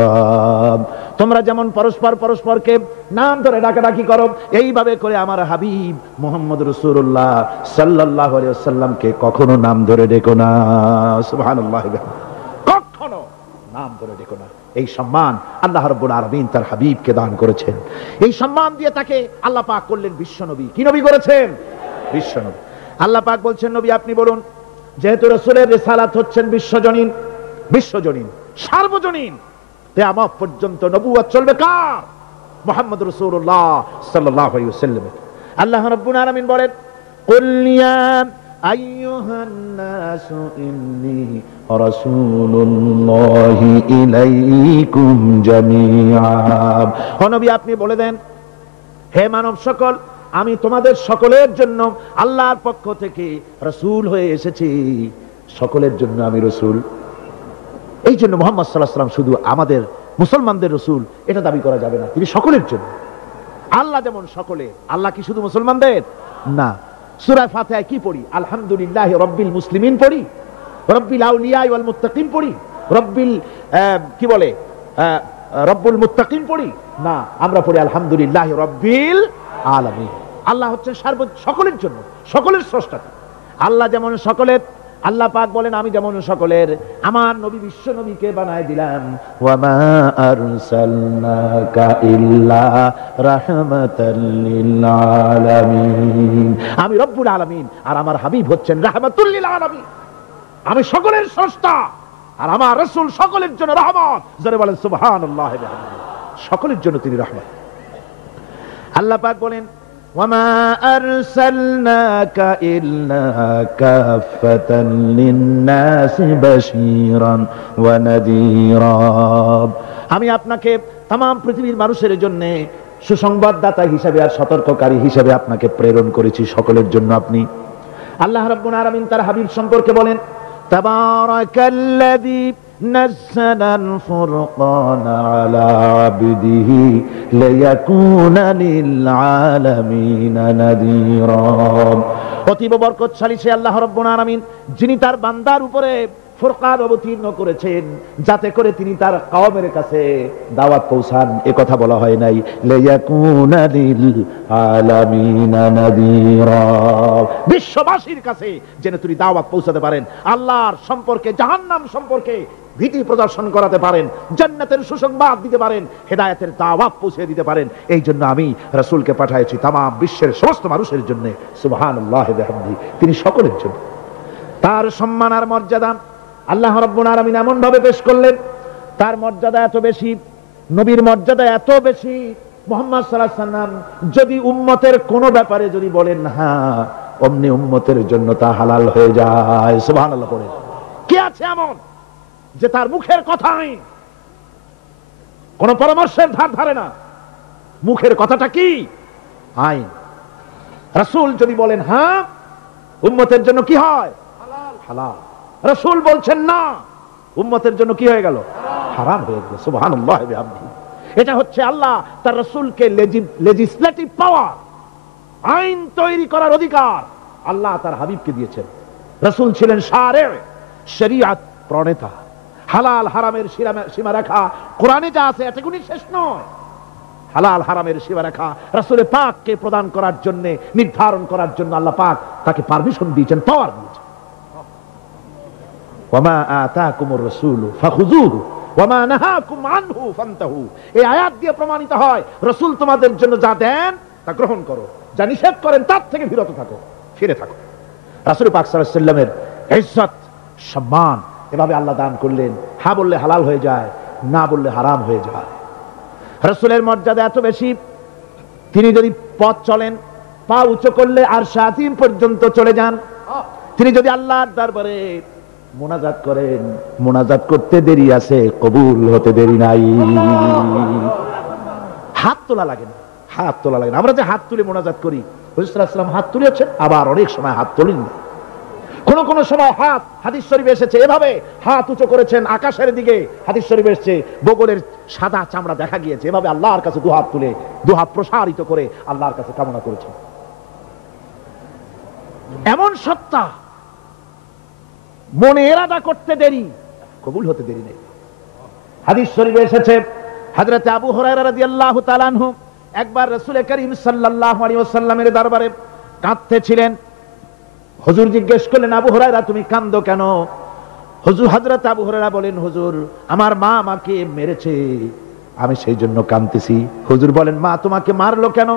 তোমরা যেমন পরস্পর পরস্পরকে নাম ধরে ডাকাডাকি করো, এইভাবে করে আমার হাবিব মুহাম্মদ রাসূলুল্লাহ সাল্লাল্লাহু আলাইহি ওয়াসাল্লামকে কখনো নাম ধরে ডেকো না। সুবহানাল্লাহ, কখনো নাম ধরে ডেকো না। এই সম্মান আল্লাহ রাব্বুল আলামিন তার হাবিবকে দান করেছেন। এই সম্মান দিয়ে তাকে আল্লাহ পাক করলেন বিশ্বনবী। কি নবী করেছেন? বিশ্বনবী। আল্লাহ পাক বলছেন, নবী আপনি বলুন, যেহেতু রাসূলের রিসালাত হচ্ছেন বিশ্বজনীন, বিশ্বজনীন সার্বজনীন, কিয়ামত পর্যন্ত নবুয়ত চলবে কার? মুহাম্মদ রাসূলুল্লাহ সাল্লাল্লাহু আলাইহি ওয়াসাল্লাম। আল্লাহ রাব্বুল আলামিন বলেন, কুল ইয়া আইয়ুহান নাসু ইন্নী রাসূলুল্লাহি ইলাইকুম জামিআ। ও নবী আপনি বলে দেন, হে মানব সকল, আমি তোমাদের সকলের জন্য আল্লাহর পক্ষ থেকে রাসূল হয়ে এসেছি। সকলের জন্য আমি রাসূল। এই জন্য মুহাম্মদ সাল্লাল্লাহু আলাইহি ওয়াসাল্লাম শুধু আমাদের মুসলমানদের রাসূল এটা দাবি করা যাবে না, তিনি সকলের জন্য। আল্লাহ যেমন সকলের, আল্লাহ কি শুধু মুসলমানদের না? সূরা ফাতিহায় কি পড়ি? আলহামদুলিল্লাহি রাব্বিল মুসলিমিন পড়ি, রব্বিল আউলিয়া ওয়াল মুত্তাকিন পড়ি, রব্বিল কি বলে রব্বুল মুত্তাকিন পড়ি না, আমরা পড়ি আলহামদুলিল্লাহি রাব্বিল আলামিন। আল্লাহ হচ্ছেন সকলের জন্য, সকলের স্রষ্টা। আল্লাহ যেমন সকলের, আল্লাহ পাক বলেন আমি যেমন সকলের, আমার নবী বিশ্ব নবীকে বানায় দিলাম, ওয়া মা আরসালনাকা ইল্লা রাহমাতাল লিল আলামিন। আমি রব্বুল আলামিন আর আমার হাবিব হচ্ছেন রাহমাতুল লিল আলামিন। আমি সকলের স্রষ্টা আর আমার রাসূল সকলের জন্য রহমত। যারা বলেন সুবহানাল্লাহ, সকলের জন্য তিনি রহমত। আল্লাহ পাক বলেন, ওয়ামা আরসালনাকা ইল্লা কাফাতান লিন-নাসি বাশীরান ওয়া নাযীরা। আমি আপনাকে तमाम পৃথিবীর মানুষের জন্য সুসংবাদদাতা হিসেবে আর সতর্ককারী হিসেবে আপনাকে প্রেরণ করেছি, সকলের জন্য আপনি। আল্লাহ রাব্বুল আলামিন তার হাবিব সম্পর্কে বলেন, তাবারাকাল্লাযী নাযালাল ফুরকানা আলা আবদিহি লিয়াকুনা লিল আলামিনা নাযীরা। অতীব বরকতশালী সে আল্লাহ রাব্বুল আলামিন, যিনি তার বান্দার উপরে ফুরকান অবতীর্ণ করেছেন, যাতে করে তিনি তার কওমের কাছে দাওয়াত পৌঁছান। এ কথা বলা হয় নাই লিয়াকুনা লিল আলামিনা নাযীরা, বিশ্ববাসীর কাছে যেন তিনি দাওয়াত পৌঁছাতে পারেন, আল্লাহর সম্পর্কে, জাহান্নাম সম্পর্কে ভীতি প্রদর্শন করাতে পারেন, জান্নাতের সুসংবাদ দিতে পারেন, হেদায়েতের দাওয়াত পৌঁছে দিতে পারেন। এই জন্য আমি রাসূলকে পাঠিয়েছি তামাম বিশ্বের সমস্ত মানুষের জন্য। সুবহানাল্লাহি ওয়া বিহামদিহি, তিনি সকলের জন্য। তার সম্মান আর মর্যাদা আল্লাহ রাব্বুল আলামিন এমন ভাবে পেশ করলেন, তার মর্যাদা এত বেশি, নবীর মর্যাদা এত বেশি, মুহাম্মদ সাল্লাল্লাহু আলাইহি ওয়াসাল্লাম যদি উম্মতের কোন ব্যাপারে যদি বলেন হ্যাঁ, অমনি উম্মতের জন্য তা হালাল হয়ে যায়। সুবহানাল্লাহ পড়ে। কি আছে এমন যে তার মুখের কথাই কোন পরামর্শের ধার ধারে না? মুখের কথাটা কি? আইন। রাসূল যদি বলেন হ্যাঁ, উম্মতের জন্য কি হয়? হালাল। হালাল। রাসূল বলছেন না, উম্মতের জন্য কি হয়ে গেল? হারাম হয়ে গেল। সুবহানাল্লাহ ওয়া বিহামদিহি। এটা হচ্ছে আল্লাহ তার রাসূলকে লেজিসলেটিভ পাওয়ার, আইন তৈরি করার অধিকার আল্লাহ তার হাবিবকে দিয়েছেন। রাসূল ছিলেন শারে', শরীয়ত প্রণেতা। হালাল হারামের সীমারেখা কোরআনে যা আছে এটা কোনো শেষ নয়। হালাল হারামের সীমারেখা রাসূলের পাককে প্রদান করার জন্য, নির্ধারণ করার জন্য আল্লাহ পাক তাকে পারমিশন দিয়েছেন, পাওয়ার দিয়েছেন। ওয়ামা আতাকুমুর রাসূলু ফাখুযুহু ওয়ামা নাহাকুম আনহু ফান্তাহু। এই আয়াত দিয়ে প্রমাণিত হয় রাসূল তোমাদের জন্য যা দেন তা গ্রহণ করো, যা নিষেধ করেন তার থেকে বিরত থাকো, ফিরে থাকো। রাসূল পাক সাল্লাল্লাহু আলাইহি ওয়াসাল্লামের ইজ্জত, সম্মান এভাবে আল্লাহ দান করলেন। হ্যাঁ বললে হালাল হয়ে যায়, না বললে হারাম হয়ে যায়। রাসূলের মর্যাদা এত বেশি, তিনি যদি পথ চলেন, পা উঁচু করলে আরশ আজিম পর্যন্ত চলে যান। তিনি যদি আল্লাহর দরবারে মুনাজাত করেন, মুনাজাত করতে দেরি আছে, কবুল হতে দেরি নাই। হাত তোলা লাগে না, হাত তোলা লাগে না। আমরা যে হাত তুলে মুনাজাত করি, রাসূল সাল্লাল্লাহু আলাইহি ওয়াসাল্লাম হাত তুলেছেন, আবার অনেক সময় হাত তোলেন না। কোন কোন সময় হাত, হাদিস শরীফে এসেছে এভাবে হাত উঁচু করেছেন আকাশের দিকে, হাদিস শরীফে এসেছে বগলের সাদা চামড়া দেখা গিয়েছে, এভাবে আল্লাহর কাছে দুহাত তুলে, দুহাত প্রসারিত করে আল্লাহর কাছে কামনা করেছেন। এমন সত্তা, মনে এরাদা করতে দেরি, কবুল হতে দেরি নেই। হাদিস শরীফে এসেছে হযরত আবু হুরায়রা রাদিয়াল্লাহু তাআলা আনহু একবার রাসূল করিম সাল্লাল্লাহু আলাইহি ওয়াসাল্লামের দরবারে কাঁদতেছিলেন। হুজুর জিজ্ঞেস করলেন, আবু হুরায়রা তুমি কাঁদো কেন? হুজুর হযরত আবু হুরায়রা বলেন, হুজুর আমার মা আমাকে মেরেছে, আমি সেই জন্য কাঁদতেছি। হুজুর বলেন, মা তোমাকে মারলো কেন?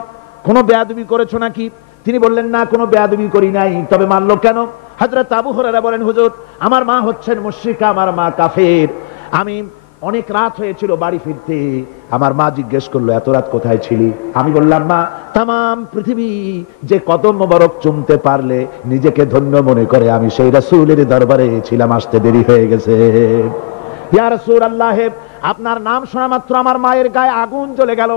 কোনো বেয়াদবি করেছো নাকি? তিনি বললেন, না কোনো বেয়াদবি করি নাই, তবে মারলো কেন? হযরত আবু হুরায়রা বলেন, হুজুর আমার মা হচ্ছেন মুশরিকা, আমার মা কাফের। আমি অনেক রাত হয়েছিল বাড়ি ফিরতে, আমার মা জিজ্ঞেস করলো এত রাত কোথায় ছিলি? আমি বললাম, মা তামাম পৃথিবী যে কদম মোবারক চুমতে পারলে নিজেকে ধন্য মনে করে, আমি সেই রাসূলের দরবারে ছিলাম, আসতে দেরি হয়ে গেছে। ইয়া রাসূলুল্লাহ, আপনার নাম শোনা মাত্র আমার মায়ের গায়ে আগুন জ্বলে গেল।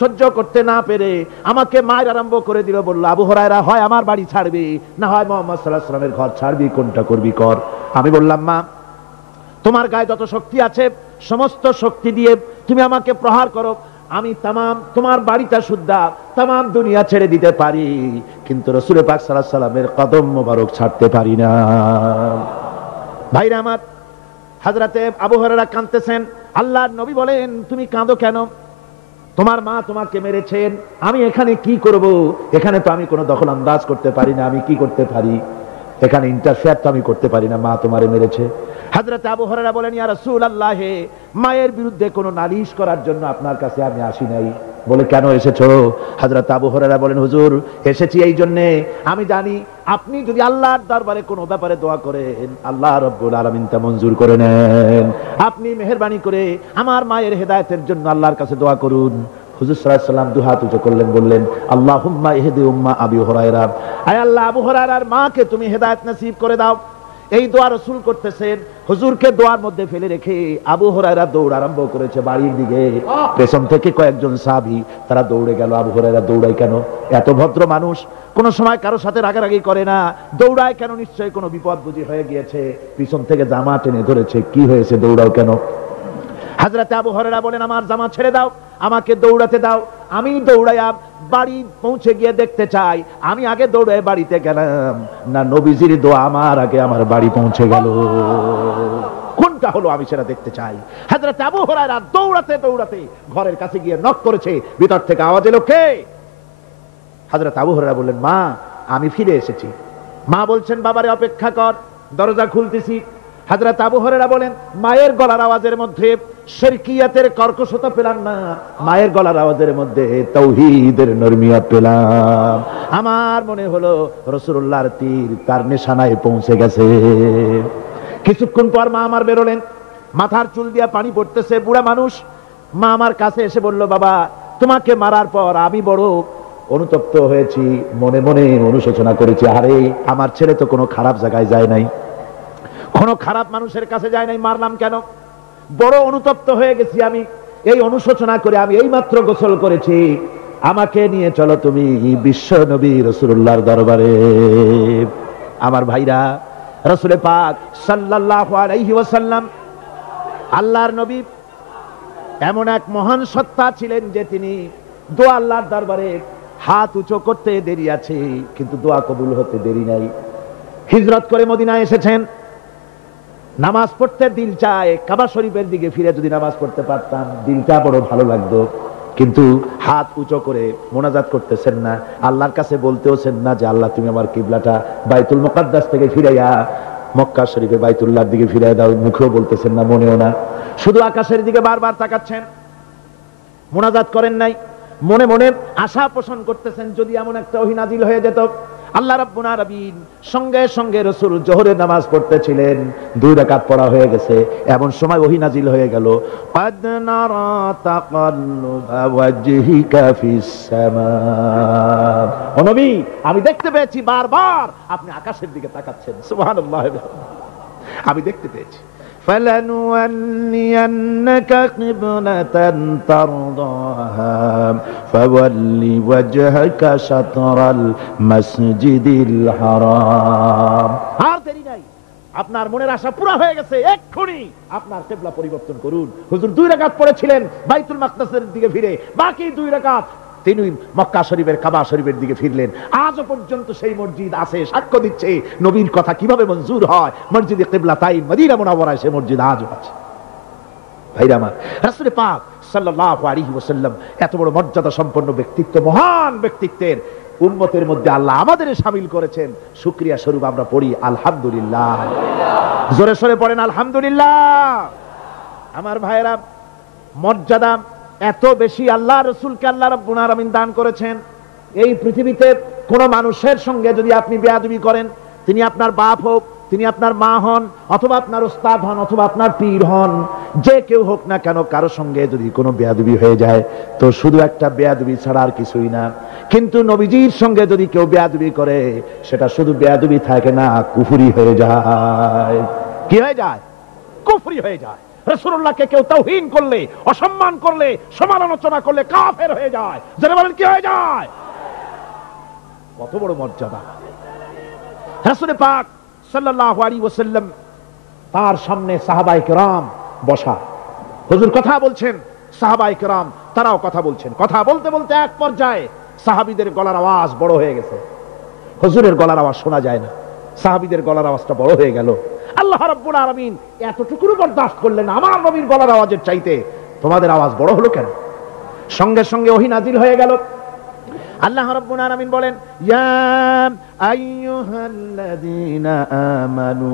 সহ্য করতে না পেরে আমাকে মায়ের আরম্ভ করে দিল, বলল, আবু হুরায়রা হয় আমার বাড়ি ছাড়বি, না হয় মুহাম্মদ সাল্লাল্লাহু আলাইহি ওয়াসাল্লামের ঘর ছাড়বি, কোনটা করবি কর। আমি বললাম, মা তোমার গায়ে যত শক্তি আছে সমস্ত শক্তি দিয়ে তুমি আমাকে প্রহার করো, আমি তামাম তোমার বাড়িটা সুদ্ধা তামাম দুনিয়া ছেড়ে দিতে পারি, কিন্তু রাসূল পাক সাল্লাল্লাহু আলাইহি ওয়াসাল্লামের কদম মোবারক ছাড়তে পারি না। ভাইরা আমার, হযরতে আবু হুরায়রা কাঁদতেছেন। আল্লাহর নবী বলেন, তুমি কাঁদো কেন? তোমার মা তোমাকে মেরেছেন, আমি এখানে কি করব? এখানে তো আমি কোনো দখল আন্দাজ করতে পারি না, আমি কি করতে পারি? এখানে ইন্টারফেয়ার তো আমি করতে পারি না, মা তোমারে মেরেছে। হযরত আবু হুরায়রা বলেন, ইয়া রাসূলুল্লাহ, মায়ের বিরুদ্ধে কোনো নালিশ করার জন্য আপনার কাছে আমি আসি নাই। বলে, কেন এসেছো? হযরত আবু হুরায়রা বলেন, হুজুর এসেছি এই জন্য, আমি জানি আপনি যদি আল্লাহর দরবারে কোনো ব্যাপারে দোয়া করেন আল্লাহ রাব্বুল আলামিন তা মঞ্জুর করে নেন। আপনি মেহেরবানি করে আমার মায়ের হেদায়েতের জন্য আল্লাহর কাছে দোয়া করুন। হুজুর সাল্লাল্লাহু আলাইহি ওয়াসাল্লাম দুহাত উঁচু করলেন, বললেন, আল্লাহুম্মা ইহদি উম্মা আবি হুরায়রা, আয় আল্লাহ আবু হুরায়রার মাকে তুমি হেদায়েত নসিব করে দাও। এই দোয়া রাসূল করতেছেন, হুজুরকে দোয়ার মধ্যে ফেলে রেখে আবু হুরায়রা দৌড় আরম্ভ করেছে বাড়ির দিকে। পেছন থেকে কয়েকজন সাহাবী তারা দৌড়ে গেল। আবু হুরায়রা দৌড়ায় কেন? এত ভদ্র মানুষ, কোন সময় কারো সাথে রাগারাগি করে না, দৌড়ায় কেন? নিশ্চয়ই কোনো বিপদ বুঝি হয়ে গিয়েছে, পিছন থেকে জামা টেনে ধরেছে, কি হয়েছে দৌড়াও কেন? হযরত আবু হুরায়রা বলেন, আমার জামা ছেড়ে দাও, আমাকে দৌড়াতে দাও, আমি দৌড়াইয়া বাড়ি পৌঁছে গিয়ে দেখতে চাই আমি আগে দৌড়ে বাড়িতে গেলাম না নবীজির দোয়া আমার আগে আমার বাড়ি পৌঁছে গেল, কোনটা হলো আমি সেটা দেখতে চাই। হযরত আবু হুরায়রা দৌড়াতে দৌড়াতে ঘরের কাছে গিয়ে নক করেছে, ভিতর থেকে আওয়াজ এলো, কে? হযরত আবু হুরায়রা বললেন, মা আমি ফিরে এসেছি। মা বলছেন, বাবারে অপেক্ষা কর, দরজা খুলতেছি। হযরত আবু হুরায়রা বলেন, মায়ের গলার আওয়াজের মধ্যে শিরকিয়াতের কর্কশতা পেলাম না, মায়ের গলার আওয়াজের মধ্যে তাওহীদের নরমিয়ত পেলাম। আমার মনে হলো রাসূলুল্লাহর তীর তার নিশানায় পৌঁছে গেছে। কিছুক্ষণ পর মা আমার বেরোলেন, মাথার চুল দিয়ে পানি পড়তেছে, বুড়া মানুষ। মা আমার কাছে এসে বলল, বাবা তোমাকে মারার পর আমি বড় অনুতপ্ত হয়েছি, মনে মনে অনুশোচনা করেছি, আরে আমার ছেলে তো কোনো খারাপ জায়গায় যায় নাই, কোনো খারাপ মানুষের কাছে যায় নাই, মারলাম কেন? বড় অনুতপ্ত হয়ে গেছি আমি, এই অনুশোচনা করে আমি এই মাত্র গোসল করেছি, আমাকে নিয়ে চলো তুমি বিশ্ব নবী রাসূলুল্লাহর দরবারে। আমার ভাইরা, রাসূল পাক সাল্লাল্লাহু আলাইহি ওয়াসাল্লাম আল্লাহর নবী এমন এক মহান সত্তা ছিলেন যে তিনি দোয়া আল্লাহর দরবারে হাত উঁচু করতে দেরি আছে, কিন্তু দোয়া কবুল হতে দেরি নাই। হিজরত করে মদিনায় এসেছেন, নামাজ পড়তে দিল চায়, কাবা শরীফের দিকে ফিরে যদি নামাজ পড়তে পারতাম দিলটা বড় ভালো লাগতো, কিন্তু হাত উঁচু করে মোনাজাত করতেছেন না, আল্লাহর কাছে বলতেওছেন না যে আল্লাহ তুমি আমার কিবলাটা বাইতুল মুকাদ্দাস থেকে ফিরাইয়া মক্কা শরীফে বাইতুল্লাহর দিকে ফিরাইয়া দাও, মুখেও বলতেছেন না, মনেও না, শুধু আকাশের দিকে বারবার তাকাচ্ছেন, মোনাজাত করেন নাই, মনে মনে আশা পোষণ করতেছেন যদি এমন একটা ওহী নাজিল হয়ে যেত। আল্লাহ রাব্বুল আলামিন সঙ্গে সঙ্গে রাসূল জোহরের নামাজ পড়তেছিলেন, 2 রাকাত পড়া হয়ে গেছে, এমন সময় ওহী নাজিল হয়ে গেল, ক্বাদ নারা তাকাল্লুবা ওয়াজহিকা ফিস সামা, ও নবী আমি দেখতে পেয়েছি বারবার আপনি আকাশের দিকে তাকাচ্ছেন, সুবহানাল্লাহ, আমি দেখতে পেয়েছি। فَلَنُوَلِّيَنَّكَ قِبْلَةً تَرْضَاهَا فَوَلِّ وَجْهَكَ شَطْرَ الْمَسْجِدِ الْحَرَامِ। আর দেরি নাই, আপনার মনের আশা পুরা হয়ে গেছে, এক্ষুনি আপনার কিবলা পরিবর্তন করুন। হুজুর 2 রাকাত পড়েছিলেন বাইতুল মাকদাসের দিকে ফিরে, বাকি 2 রাকাত তিনি মক্কা শরীফের কাবা শরীফের দিকে ফিরলেন। আজও পর্যন্ত সেই মসজিদ আছে, সাক্ষ্য দিচ্ছে নবীর কথা কিভাবে মঞ্জুর হয়। মসজিদে কিবলাতাইন মদিনা মুনাওয়ারায় সেই মসজিদ আজও আছে। ভাইরা আমার, রাসূল পাক সাল্লাল্লাহু আলাইহি ওয়াসাল্লাম এত বড় মর্যাদা সম্পন্ন ব্যক্তিত্ব, মহান ব্যক্তিত্বের উম্মতের মধ্যে আল্লাহ আমাদের শামিল করেছেন। শুকরিয়া স্বরূপ আমরা পড়ি আলহামদুলিল্লাহ। জোরে সোরে পড়েন আলহামদুলিল্লাহ। আমার ভাইরা, মর্যাদা এত বেশি আল্লাহ রাসূলকে আল্লাহ রাব্বুল আলামিন দান করেছেন। এই পৃথিবীতে কোন মানুষের সঙ্গে যদি আপনি বেয়াদবি করেন, তিনি আপনার বাপ হোক, তিনি আপনার মা হন, অথবা আপনার ওস্তাদ হন, অথবা আপনার পীর হন, যে কেউ হোক না কেন, কারো সঙ্গে যদি কোনো বেয়াদবি হয়ে যায় তো শুধু একটা বেয়াদবি ছাড়া আর কিছুই না। কিন্তু নবীজির সঙ্গে যদি কেউ বেয়াদবি করে, সেটা শুধু বেয়াদবি থাকে না, কুফরি হয়ে যায়। কি হয়ে যায়? কুফরি হয়ে যায়। রাসূলুল্লাহকে কেউ তাওহীন করলে, অসম্মান করলে, সমালোচনা করলে কাফের হয়ে যায়। যারা বলেন কি হয়ে যায়? কত বড় মর্যাদা। রাসূল পাক সাল্লাল্লাহু আলাইহি ওয়াসাল্লাম, তার সামনে সাহাবায়ে কেরাম বসা, হুজুর কথা বলছেন, সাহাবায়ে কেরাম তারাও কথা বলছেন। কথা বলতে বলতে এক পর্যায়ে সাহাবীদের গলার আওয়াজ বড় হয়ে গেছে। হুজুরের গলার আওয়াজ শোনা যায় না, সাহাবীদের গলার আওয়াজটা বড় হয়ে গেল। আল্লাহ রাব্বুল আলামিন এতটুকু বরদাস্ত করলেন, আমার নবীর গলার আওয়াজের চাইতে তোমাদের আওয়াজ বড় হলো কেন? সঙ্গে সঙ্গে ওহী নাযিল হয়ে গেল। আল্লাহ রাব্বুল আলামিন বলেন, ইয়া আইয়ুহাল্লাযীনা আমানু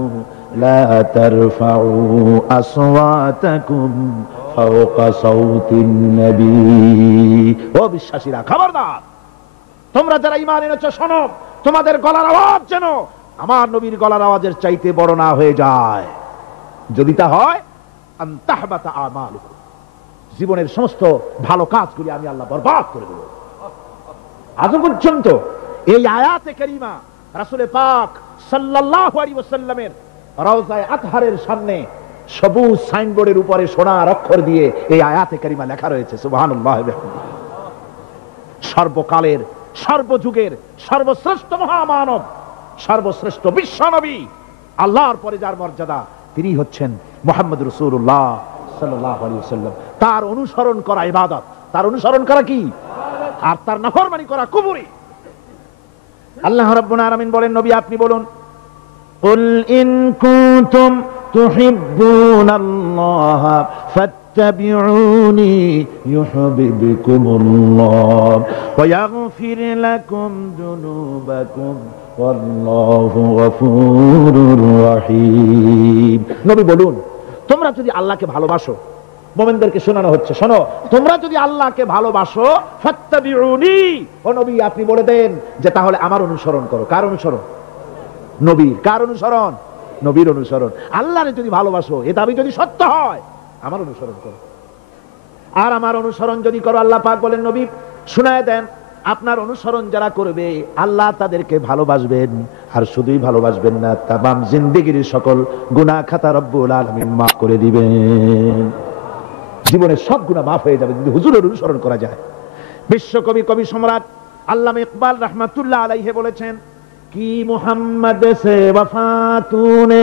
লা তারফাউ আসওয়াতাকুম ফাওকা সাওতিন নবী। ও বিশ্বাসীরা, খবরদার, তোমরা যারা ঈমান এনেছো শোনো, তোমাদের গলার আওয়াজ যেন আমার নবীর গলার আওয়াজের চাইতে বড় না হয়ে যায়। যদি তা হয়, আন তাহবাতা আমালুকুম, জীবনের সমস্ত ভালো কাজগুলি আমি আল্লাহ বরবাদ করে দেব। আজ পর্যন্ত এই আয়াতে কারিমা রাসূল পাক সাল্লাল্লাহু আলাইহি ওয়াসাল্লামের রওজায়ে আতহারের সামনে সবুজ সাইনবোর্ডের উপরে সোনার অক্ষর দিয়ে এই আয়াতে কারিমা লেখা রয়েছে। সুবহানাল্লাহ। সর্বকালের, সর্বযুগের সর্বশ্রেষ্ঠ মহামানব, সর্বশ্রেষ্ঠ বিশ্বনবী, আল্লাহর পরে যার মর্যাদা, তিনি হচ্ছেন মুহাম্মদ রাসূলুল্লাহ সাল্লাল্লাহু আলাইহি ওয়াসাল্লাম। তার অনুসরণ করা ইবাদত, তার অনুসরণ করা কি? আর তার নাফরমানি করা কুফরি। আল্লাহ রাব্বুল আলামিন বলেন, নবী আপনি বলুন, কুল ইন কুনতুম তুহিব্বুনাল্লাহ ফাত্তাবিউনি ইউহিব্বুকুমুল্লাহ ওয়া ইয়াগফির লাকুম যুনুবাকুম ওয়াল্লাহু গফুরুর রহিম। নবী বলুন, তোমরা যদি আল্লাহকে ভালোবাসো, মুমিনদেরকে শোনানো হচ্ছে, শোনো, তোমরা যদি আল্লাহকে ভালোবাসো, ফাত্তাবিউনি, ও নবী আপনি বলে দেন যে তাহলে আমার অনুসরণ করো। কার অনুসরণ? নবীর। কার অনুসরণ? নবীর অনুসরণ। আল্লাহরে যদি ভালোবাসো, এ দাবি যদি সত্য হয়, আমার অনুসরণ করো। আর আমার অনুসরণ যদি করো, আল্লাহ পাক বলেন, নবী শুনায় দেন, আপনার অনুসরণ যারা করবে আল্লাহ তাদেরকে ভালোবাসবেন। আর শুধুই ভালোবাসবেন না, তামাম জিন্দেগির সকল গুনাহ খাতা রব্বুল আলামিন মাফ করে দিবেন। জীবনের সব গুনাহ মাফ হয়ে যাবে যদি হুজুরের অনুসরণ করা যায়। বিশ্বকবি, কবি সম্রাট আল্লামা ইকবাল রাহমাতুল্লাহ আলাইহি বলেছেন, কি মুহাম্মদ সে वफा तूने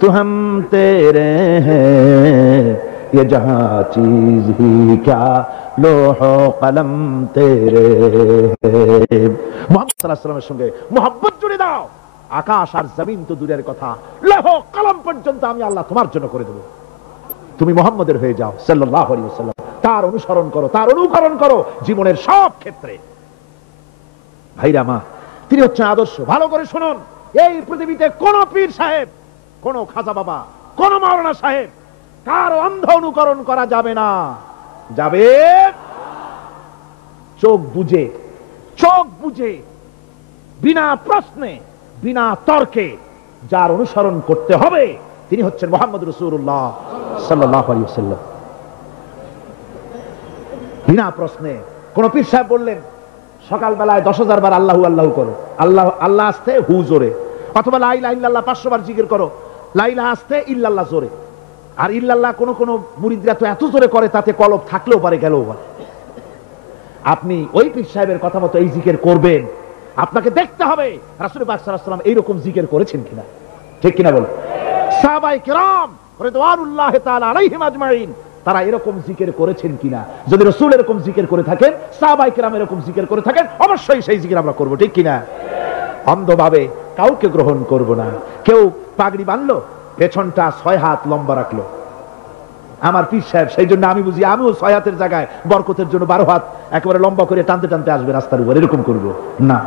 तो हम तेरे हैं, ये जहां चीज ही क्या लोहो कलम तेरे हैं। মুহাম্মদ সাল্লাল্লাহু আলাইহি ওয়াসাল্লামের সঙ্গে মুহাব্বত জুড়ে দাও, আকাশ আর জমিন তো দূরের কথা, লোহ কলম পর্যন্ত আমি আল্লাহ তোমার জন্য করে দেব। তুমি মুহাম্মদের হয়ে যাও সাল্লাল্লাহু আলাইহি ওয়াসাল্লাম, তার অনুসরণ করো, তার অনুকরণ করো জীবনের সব ক্ষেত্রে। ভাইরা মা, তিনি হচ্ছেন আদর্শ। ভালো করে শুনুন, এই পৃথিবীতে কোন পীর সাহেব, কোন খাজা বাবা, কোন মাওলানা সাহেব, কার অন্ধ অনুকরণ করা যাবে না। যাবে চোখ বুঝে, চোখ বুঝে, বিনা প্রশ্নে, বিনা তর্কে যার অনুসরণ করতে হবে তিনি হচ্ছেন মুহাম্মদ রাসূলুল্লাহ সাল্লাল্লাহু আলাইহি ওয়াসাল্লাম। বিনা প্রশ্নে কোন পীর সাহেব বললেন সকালবেলায় 10,000 বার আল্লাহু আল্লাহু করো, আল্লাহ আল্লাহ আসতে হু জোরে, অথবা লা ইলাহা ইল্লাল্লাহ 500 বার জিকির করো, লা ইলাহা আসতে ইল্লাল্লাহ জোরে। আর ইল্লাল্লাহ কোন কোন মুরিদরা তো এত জোরে করে তাতে কলব থাকলেও পারে, গেলেও পারে। আপনি ওই পীর সাহেবের কথা মতো এই জিকির করবেন, আপনাকে দেখতে হবে রাসূল পাক সাল্লাল্লাহু আলাইহি ওয়াসাল্লাম এইরকম জিকির করেছেন কিনা। ঠিক কিনা বল? সাহাবায়ে কেরাম রিদওয়ানুল্লাহি তাআলা আলাইহিম আজমাইন তারা এরকম জিকির করেছেন কিনা। যদি রাসূল এরকম জিকির করে থাকেন, সাহাবায়ে কেরাম এরকম জিকির করে থাকেন, অবশ্যই সেই জিকির আমরা করব। ঠিক কিনা? অন্ধভাবে কাউকে গ্রহণ করব না। কেউ পাগড়ি বাঁধলো, পেছনটা 6 হাত লম্বা রাখলো, আমার পীর সাহেব, সেই জন্য আমি বুঝি আমিও 6 হাতের জায়গায় বরকতের জন্য 12 হাত একেবারে লম্বা করে টানতে টানতে আসবে রাস্তার উপর, এরকম করব না।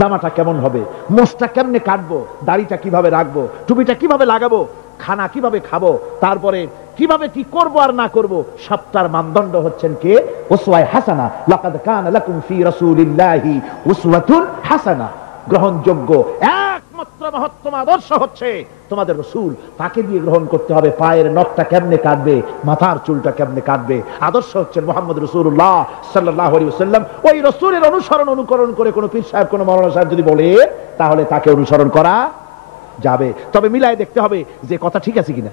জামাটা কেমন হবে, মোষটা কেমনে কাটবো, দাড়িটা কিভাবে রাখবো, টুপিটা কিভাবে লাগাবো, খানা কিভাবে খাবো, তারপরে কিভাবে কি করব আর না করব, সবটার মানদণ্ড হচ্ছেন কে? উসওয়ায়ে হাসানা। লাকাদ কানা লাকুম ফি রাসূলিল্লাহি উসওয়াতুন হাসানা। গ্রহণযোগ্য একমাত্র মহত্তম আদর্শ হচ্ছে তোমাদের রাসূল, তাকে দিয়ে গ্রহণ করতে হবে। পায়ের নখটা কেমনে কাটবে, মাথার চুলটা কেমনে কাটবে, আদর্শ হচ্ছেন মুহাম্মদ রাসূলুল্লাহ সাল্লাল্লাহু আলাইহি ওয়াসাল্লাম। ওই রাসূলের অনুকরণ করে কোন পীর সাহেব, কোন মাওলানা সাহেব যদি বলে, তাহলে তাকে অনুসরণ করা যাবে। তবে মিলায় দেখতে হবে যে কথা ঠিক আছে কিনা,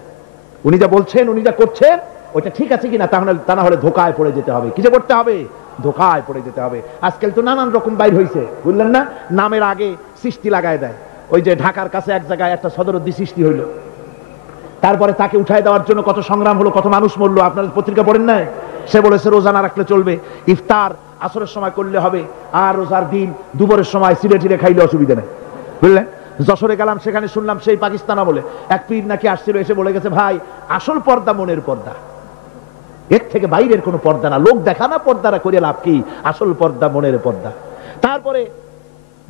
উনি যা বলছেন, উনি যা করছেন, ওইটা ঠিক আছে কিনা। তা না হলে ধোকায় পড়ে যেতে হবে। কিসে পড়তে হবে? ধোকায় পড়ে যেতে হবে। আজকাল তো নানান রকম বাইর হয়েছে, বুঝলেন না? নামের আগে সৃষ্টি লাগায় দেয়। ওই যে ঢাকার কাছে এক জায়গায় একটা সদরদ্দি সৃষ্টি হইলো, তারপরে তাকে উঠায় দেওয়ার জন্য কত সংগ্রাম হলো, কত মানুষ মরলো। আপনার পত্রিকা পড়েন নাই? সে বলেছে রোজা না রাখলে চলবে, ইফতার আসরের সময় করলে হবে, আর রোজার দিন দুপুরের সময় সিরে টিরে খাইলে অসুবিধা নেই, বুঝলেন? যশোরে গেলাম, সেখানে শুনলাম সেই পাকিস্তান বলে এক পীর নাকি আসছিল, এসে বলে গেছে, ভাই আসল পর্দা মনের পর্দা, এর থেকে বাইরের কোনো পর্দা না। লোক দেখা না পর্দারা করে লাভ কি, আসল পর্দা মনের পর্দা। তারপরে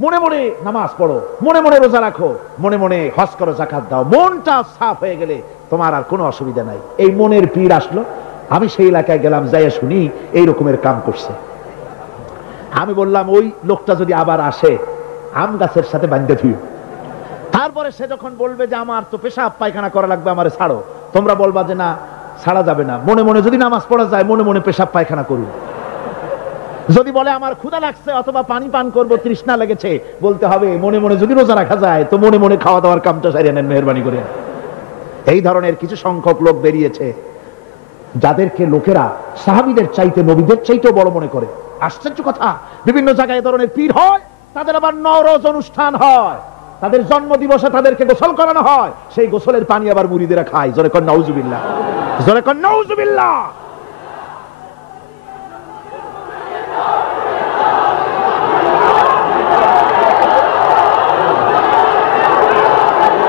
মনে মনে নামাজ পড়ো, মনে মনে রোজা রাখো, মনে মনে হজ করো, যাকাত দাও, মনটা সাফ হয়ে গেলে তোমার আর কোনো অসুবিধা নাই। এই মনের পীর আসলো, আমি সেই এলাকায় গেলাম, যাইয়া শুনি এই রকমের কাম করছে। আমি বললাম, ওই লোকটা যদি আবার আসে, আম গাছের সাথে বাঁধতে থুই। তারপরে সে যখন বলবে যে আমার তো পেশাব পায়খানা করা লাগবে, আমারে ছাড়ো, তোমরা বলবা যে না, ছাড়া যাবে না। মনে মনে যদি নামাজ পড়া যায়, মনে মনে পেশাব পায়খানা করুন। যদি বলে আমার ক্ষুধা লাগছে অথবা পানি পান করবো, তৃষ্ণা লেগেছে, বলতে হবে মনে মনে যদি রোজা রাখা যায়, তো মনে মনে খাওয়া দাওয়ার কামটা সারিয়ে নেন মেহেরবানি করে। এই ধরনের কিছু সংখ্যক লোক বেরিয়েছে, যাদেরকে লোকেরা সাহাবীদের চাইতে, নবীদের চাইতেও বড় মনে করে। আশ্চর্য কথা, বিভিন্ন জায়গায় এই ধরনের পীর হয়, তাদের আবার নওরোজ অনুষ্ঠান হয়, তাদের জন্ম দিবসে তাদেরকে গোসল করানো হয়, সেই গোসলের পানি আবার মুরিদেরা খায়। জোরে কর নাউজুবিল্লাহ, জোরে কর নাউজুবিল্লাহ।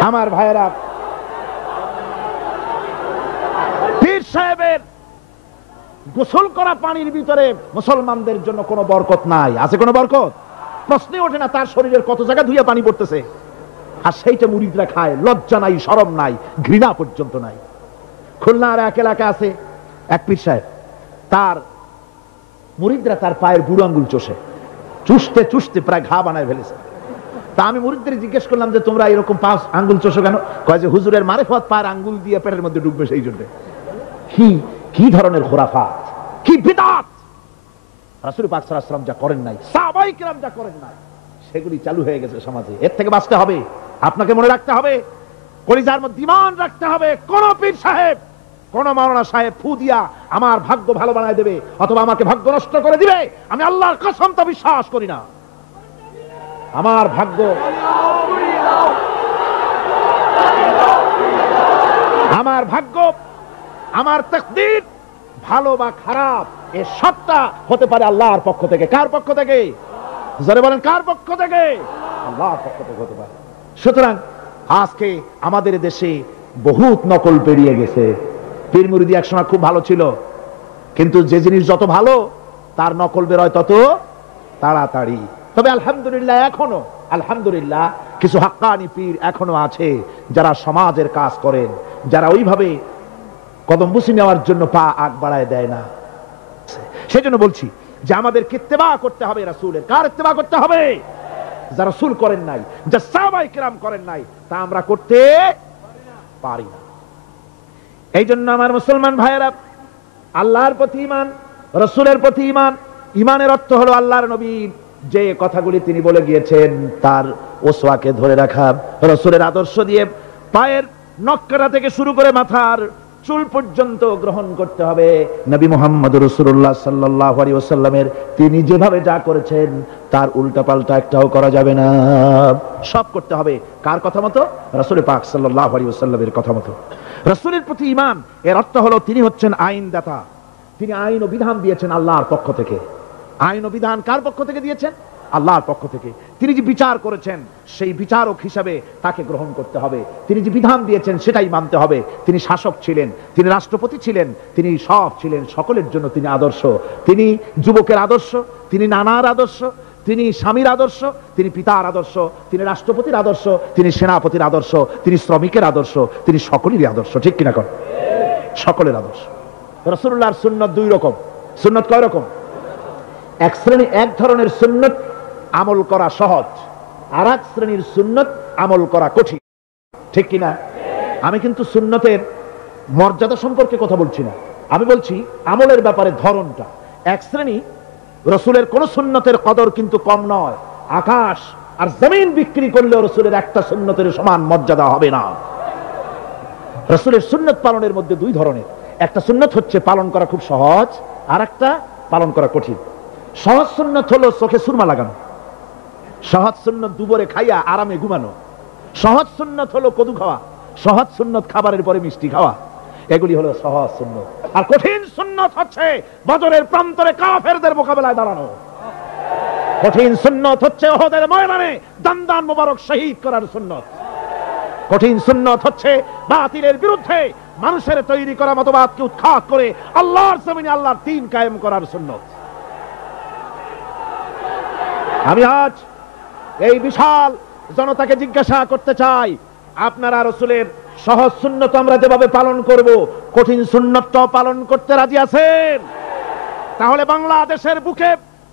আমার ভাইয়েরা, পীর সাহেবের গোসল করা পানির ভিতরে মুসলমানদের জন্য কোনো বরকত নাই। আছে কোনো বরকত? প্রশ্নই ওঠে না। তার শরীরের কত জায়গা ধুইয়া পানি পড়তেছে, আর সেইটা মুরিদরা খায়। লজ্জা নাই, শরম নাই, ঘৃণা পর্যন্ত নাই। খুলনার এক এলাকা আছে এক পীর সাহেব, তার মুরিদরা তার পায়ের বুড়ো আঙ্গুল চষে, চুষতে চুষতে প্রায় ঘা বানায় ফেলেছে। তা আমি মুরিদদের জিজ্ঞেস করলাম যে তোমরা এরকম পা আঙ্গুল চষো কেন? কয় যে হুজুরের মারেফত পায়ের আঙ্গুল দিয়ে পেটের মধ্যে ঢুকবে, সেই জন্য। কি ধরনের খোরাফাত, কি বিদআত! রাসূল পাক সাল্লাল্লাহু আলাইহি ওয়াসাল্লাম যা করেন নাই, সাহাবায়ে কিরাম যা করেন নাই, সেগুলি চালু হয়ে গেছে সমাজে। এর থেকে বাঁচতে হবে, আপনাকে মনে রাখতে হবে, কলিজার মধ্যে ঈমান রাখতে হবে। কোন পীর সাহেব, কোন মাওলানা সাহেব ফু দিয়া আমার ভাগ্য ভালো বানায় দেবে অথবা আমাকে ভাগ্য নষ্ট করে দিবে, আমি আল্লাহর কসম তা বিশ্বাস করি না। আমার ভাগ্য, আমার তাকদীর, ভালো বা খারাপ, এ সবটা হতে পারে আল্লাহর পক্ষ থেকে। কার পক্ষ থেকে? যারা বলেন কার পক্ষ থেকে? আল্লাহর পক্ষ থেকে হতে পারে। সুতরাং আজকে আমাদের দেশে বহুত নকল পেরিয়ে গেছে। পীর মুরিদি একসময় খুব ভালো ছিল, কিন্তু যে জিনিস যত ভালো, তার নকল বেরোয় তত তাড়াতাড়ি। তবে আলহামদুলিল্লাহ, এখনো আলহামদুলিল্লাহ কিছু হাক্কানি পীর এখনো আছে, যারা সমাজের কাজ করেন, যারা ওইভাবে কদম বুসি নেওয়ার জন্য পা আগ বাড়ায় দেয় না। সেজন্য বলছি যে আমাদেরকে ইত্তেবা করতে হবে রাসূলের। কার ইত্তেবা করতে হবে? যা রাসূল করেন নাই, যা সাহাবায়ে কিরাম করেন নাই, তা আমরা করতে পারি না। এই জন্য আমার মুসলমান ভাইয়েরা, আল্লাহর প্রতি ঈমান, রাসূলের প্রতি ঈমান। ঈমানের অর্থ হলো আল্লাহর নবী যে কথাগুলি তিনি বলে গিয়েছেন, তার ওসওয়াকে ধরে রাখা, রাসূলের আদর্শ দিয়ে পায়ের নখকাটা থেকে শুরু করে মাথার চুল পর্যন্ত গ্রহণ করতে হবে। নবী মুহাম্মদ রাসূলুল্লাহ সাল্লাল্লাহু আলাইহি ওয়াসাল্লামের তিনি যেভাবে যা করেছেন, তার উল্টা পাল্টা একটাও করা যাবে না, সব করতে হবে। কার কথা মতো? রাসূল পাক সাল্লাল্লাহু আলাইহি ওয়াসাল্লামের কথা মতো। রাসূলের প্রতি ঈমান এর অর্থ হলো তিনি হচ্ছেন আইনদাতা। তিনি আইন ও বিধান দিয়েছেন আল্লাহর পক্ষ থেকে। আইন ও বিধান কার পক্ষ থেকে দিয়েছেন? আল্লাহর পক্ষ থেকে। তিনি যে বিচার করেছেন সেই বিচারক হিসাবে তাকে গ্রহণ করতে হবে। তিনি যে বিধান দিয়েছেন সেটাই মানতে হবে। তিনি শাসক ছিলেন, তিনি রাষ্ট্রপতি ছিলেন, তিনি সব ছিলেন, সকলের জন্য তিনি আদর্শ। তিনি যুবকের আদর্শ, তিনি নানার আদর্শ, তিনি স্বামীর আদর্শ, তিনি পিতার আদর্শ, তিনি রাষ্ট্রপতির আদর্শ, তিনি সেনাপতির আদর্শ, তিনি শ্রমিকের আদর্শ, তিনি সকলেরই আদর্শ। ঠিক কিনা কর? সকলের আদর্শ। রাসূলুল্লাহর সুন্নাত দুই রকম। সুন্নাত কয় রকম? এক ধরনের সুন্নাত আমল করা সহজ, আর এক শ্রেণীর সুন্নাত আমল করা কঠিন। ঠিক কিনা? আমি কিন্তু সুন্নতের মর্যাদা সম্পর্কে কথা বলছি না, আমি বলছি আমলের ব্যাপারে ধরনটা। এক শ্রেণী রসুলের কোন সুন্নতের কদর কিন্তু কম নয়, আকাশ আর জমিন বিক্রি করলেও রসুলের একটা সুন্নতের সমান মর্যাদা হবে না। রসুলের সুন্নত পালনের মধ্যে দুই ধরনের। একটা সুন্নত হচ্ছে পালন করা খুব সহজ, আর একটা পালন করা কঠিন। সহজ সুন্নত হলো চোখে সুরমা লাগানো, সহজ সুন্নত দুপুরে খাইয়া আরামে ঘুমানো, সহজ সুন্নত হলো কদু খাওয়া, সহজ সুন্নত খাবারের পরে মিষ্টি খাওয়া, এগুলি হলো সহজ সুন্নত। আর কঠিন সুন্নত হচ্ছে বদরের প্রান্তরে কাফেরদের মোকাবেলায় দাঁড়ানো। কঠিন সুন্নত হচ্ছে উহুদের ময়দানে দান্দান মোবারক শহীদ করার সুন্নত। কঠিন সুন্নত হচ্ছে বাতিলের বিরুদ্ধে মানুষের তৈরি করা মতবাদকে উৎখাত করে আল্লাহর জমিনে আল্লাহর দ্বীন কায়েম করার সুন্নত। আমি আজ এই বিশাল জনতাকে জিজ্ঞাসা করতে চাই, আপনারা রসুলের সহজ সুন্নত আমরা যেভাবে পালন করব, কঠিন সুন্নতটাও পালন করতে রাজি আছেন? তাহলে বাংলাদেশের বুকে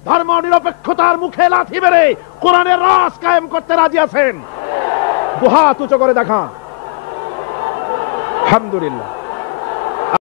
ধর্ম নিরপেক্ষতার মুখে লাথি মেরে কোরআনের রাজ কায়েম করতে রাজি আছেন? দুহাত উঁচু করে দেখান। আলহামদুলিল্লাহ।